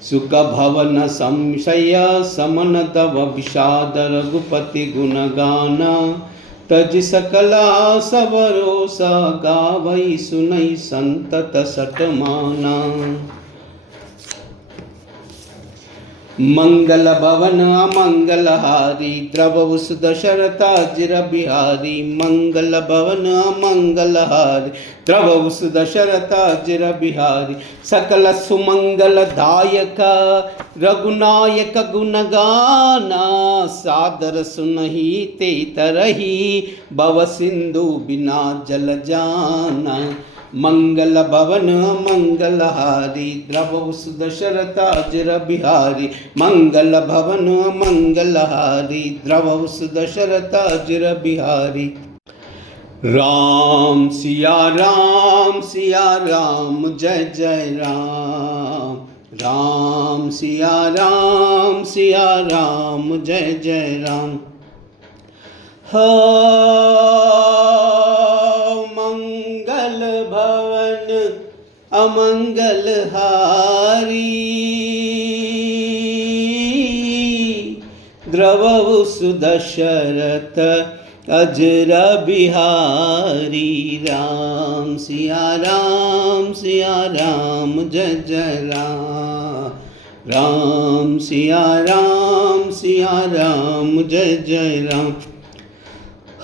सुख भवन संशय समन तव विषाद, रघुपति गुण गाना। तज सकला सवरोसा, गावई सुनई संतत सटमाना। मंगल भवन अमंगलहारी, द्रवहु दशरथ अजिर बिहारी। मंगल भवन अमंगलहारी, द्रवहु दशरथ अजिर बिहारी। सकल सुमंगल दायक, रघुनायक गुण गाना। सादर सुनहि ते तरही, भव सिंधु बिना जल जाना। मंगल भवन मंगलहारी द्रवौ सुदशरथाजिर बिहारी। मंगल भवन मंगलहारी द्रवौ सुदशरथाजिर बिहारी। राम सिया राम जय जय राम। राम सिया राम जय जय राम। हो मंगल भवन अमंगल हारी द्रवौ सुदशरथ अजर बिहारी। राम सिया राम जय जय राम। राम सिया राम जय जय राम।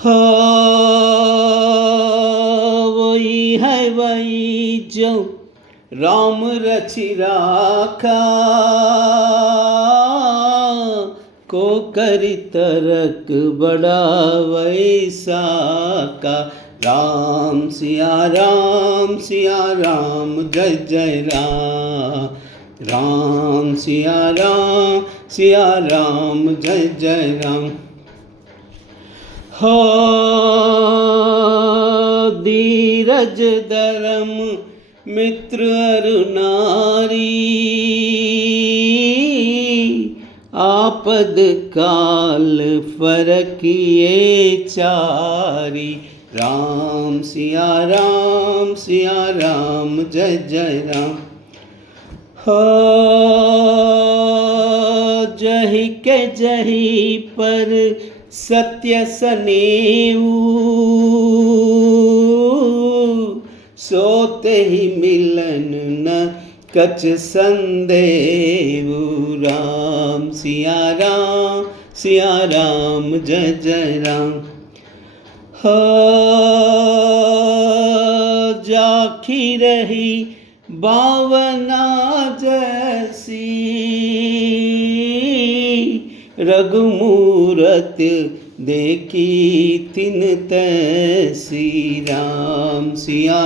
हो वही है वही जो राम रचि राखा को करी तरक बड़ा वैसा का। राम सिया राम जय जय राम। राम सिया राम जय जय राम। हो धीरज धर्म मित्र अरुणारी आपद काल फरकिए चारी। राम सिया राम जय जय राम। हो जही के जही पर सत्य सनेऊ सोते ही मिलन न कछ संदेहु। राम सिया राम जय जय राम। हो जाखी रही बावना जैसी रघुमूरत देखी तिन तैसी। राम सिया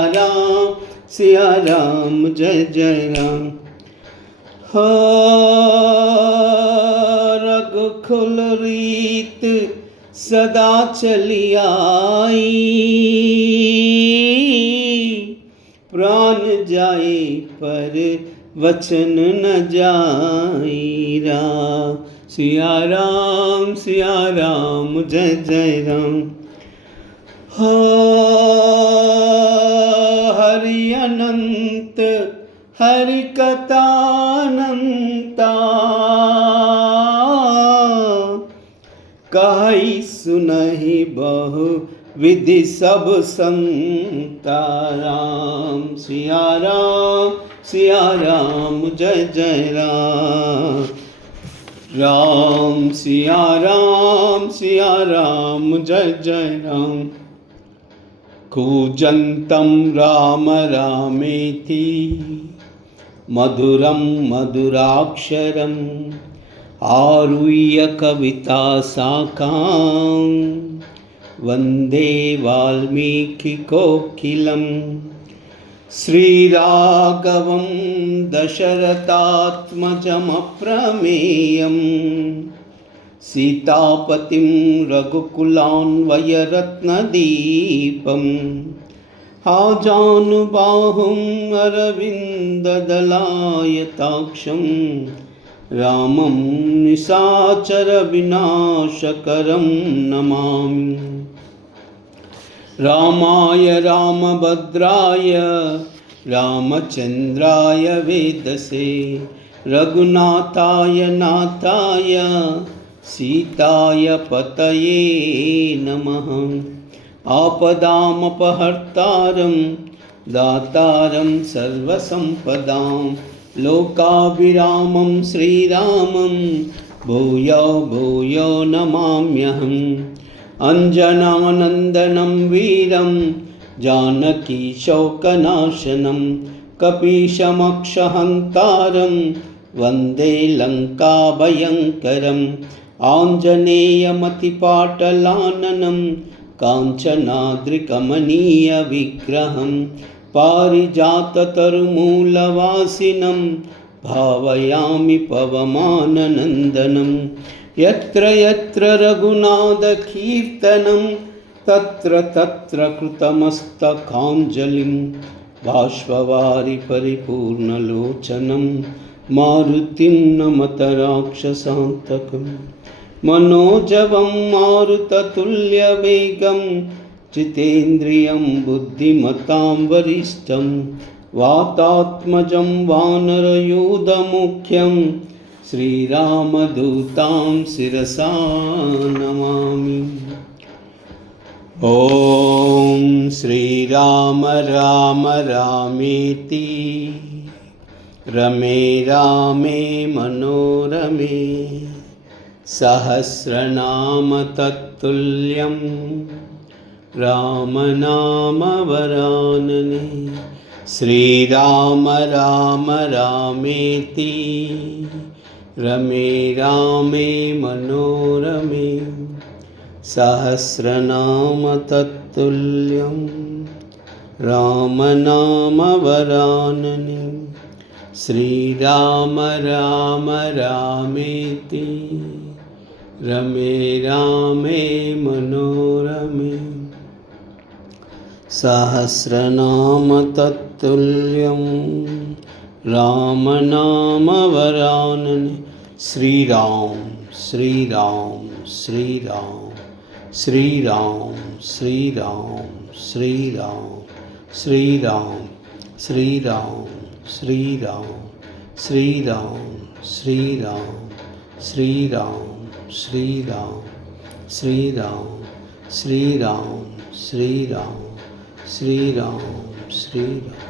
राम जय जय राम। हो रघुकुल रीत सदा चली आई प्राण जाए पर वचन न जाई। राम सिया राम जय जय राम। हो हरि अनंत हरि कथानंता कहि सुनहि बहु विधि सब संता। राम सिया राम जय जय राम। राम सिया राम जय जय राम। कूजन्तं राम रामेति मधुरं मधुराक्षरम् आरुह्य कविता साकां वन्दे वाल्मीकिकोकिलं। श्रीराघवं दशरथात्मजमप्रमेयं सीतापतिं रघुकुलान्वयरत्नदीपम् आजानुबाहुम् अरविन्ददलायताक्षं रामं निशाचरविनाशकरं नमामि। रामाय रामभद्राय रामचन्द्राय वेदसे रघुनाथाय नाथाय सीताय पतये नमः। आपदामपहर्तारं दातारं सर्वसम्पदां लोकाभिरामं श्रीरामं भूयो भूयो नमाम्यहम्। अंजनानंदनं वीरं जानकी शोकनाशनं कपीशमक्षहन्तारं वन्दे लङ्काभयङ्करम्। आञ्जनेयमतिपाटलाननं काञ्चनाद्रिकमनीयविग्रहं पारिजाततरुमूलवासिनं भावयामि पवमाननन्दनं यत्र यत्र रघुनाथकीर्तनं तत्र तत्र कृतमस्तकाञ्जलिं बाष्पवारि परिपूर्णलोचनं मारुतिं नमत राक्षसान्तकं मनोजवं मारुततुल्यवेगं जितेन्द्रियं बुद्धिमतां वरिष्ठं वातात्मजं वानरयूथमुख्यं श्रीरामदूतां शिरसा नमामि। ॐ श्रीराम राम रामेति रमे रामे मनोरमे सहस्रनाम तत्तुल्यं रामनामवरानने। श्रीराम राम रामेति रमे रामे मनोरमे सहस्रनाम तत्तुल्यं रामनामवरानने। श्रीराम राम रामेति रमे रामे मनोरमे सहस्रनाम तत्तुल्यं रामनामवरानने। श्रीराम श्रीराम श्रीराम श्रीराम श्रीराम श्रीराम श्रीराम श्रीराम श्रीराम श्रीराम श्रीराम श्रीराम श्रीराम श्रीराम श्रीराम श्रीराम श्रीराम श्रीराम।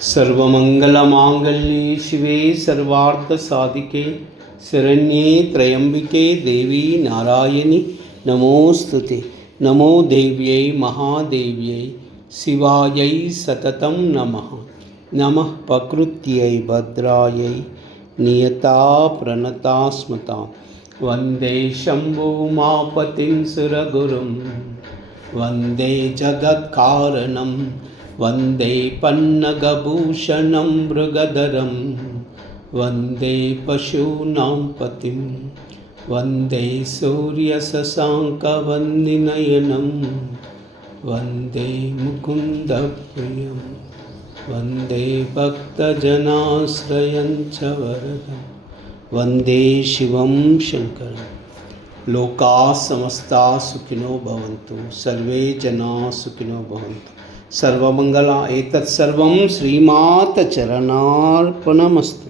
सर्वमंगलमांगल्ये शिवे सर्वार्थसाधिके शरण्ये त्र्यंबिके देवी नारायणी नमोस्तुते। नमो देव्यै महादेव्यै शिवायै सततं नमः। नमः प्रकृत्यै भद्रायै नियता प्रणता स्मता। वन्दे शम्भुमापतिं सुरगुरुं वन्दे जगत्कारणं वन्दे पन्नगभूषणं मृगधरं वन्दे पशूनां पतिं वन्दे सूर्यशशाङ्कवन्निनयनं वन्दे मुकुन्दप्रियं वन्दे भक्तजनाश्रयं च वरदं वन्दे शिवं शङ्करं। लोकाः समस्ताः सुखिनो भवन्तु, सर्वे जनाः सुखिनो भवन्तु। सर्वमङ्गला एतत् सर्वं श्रीमाता चरणार्पणमस्तु।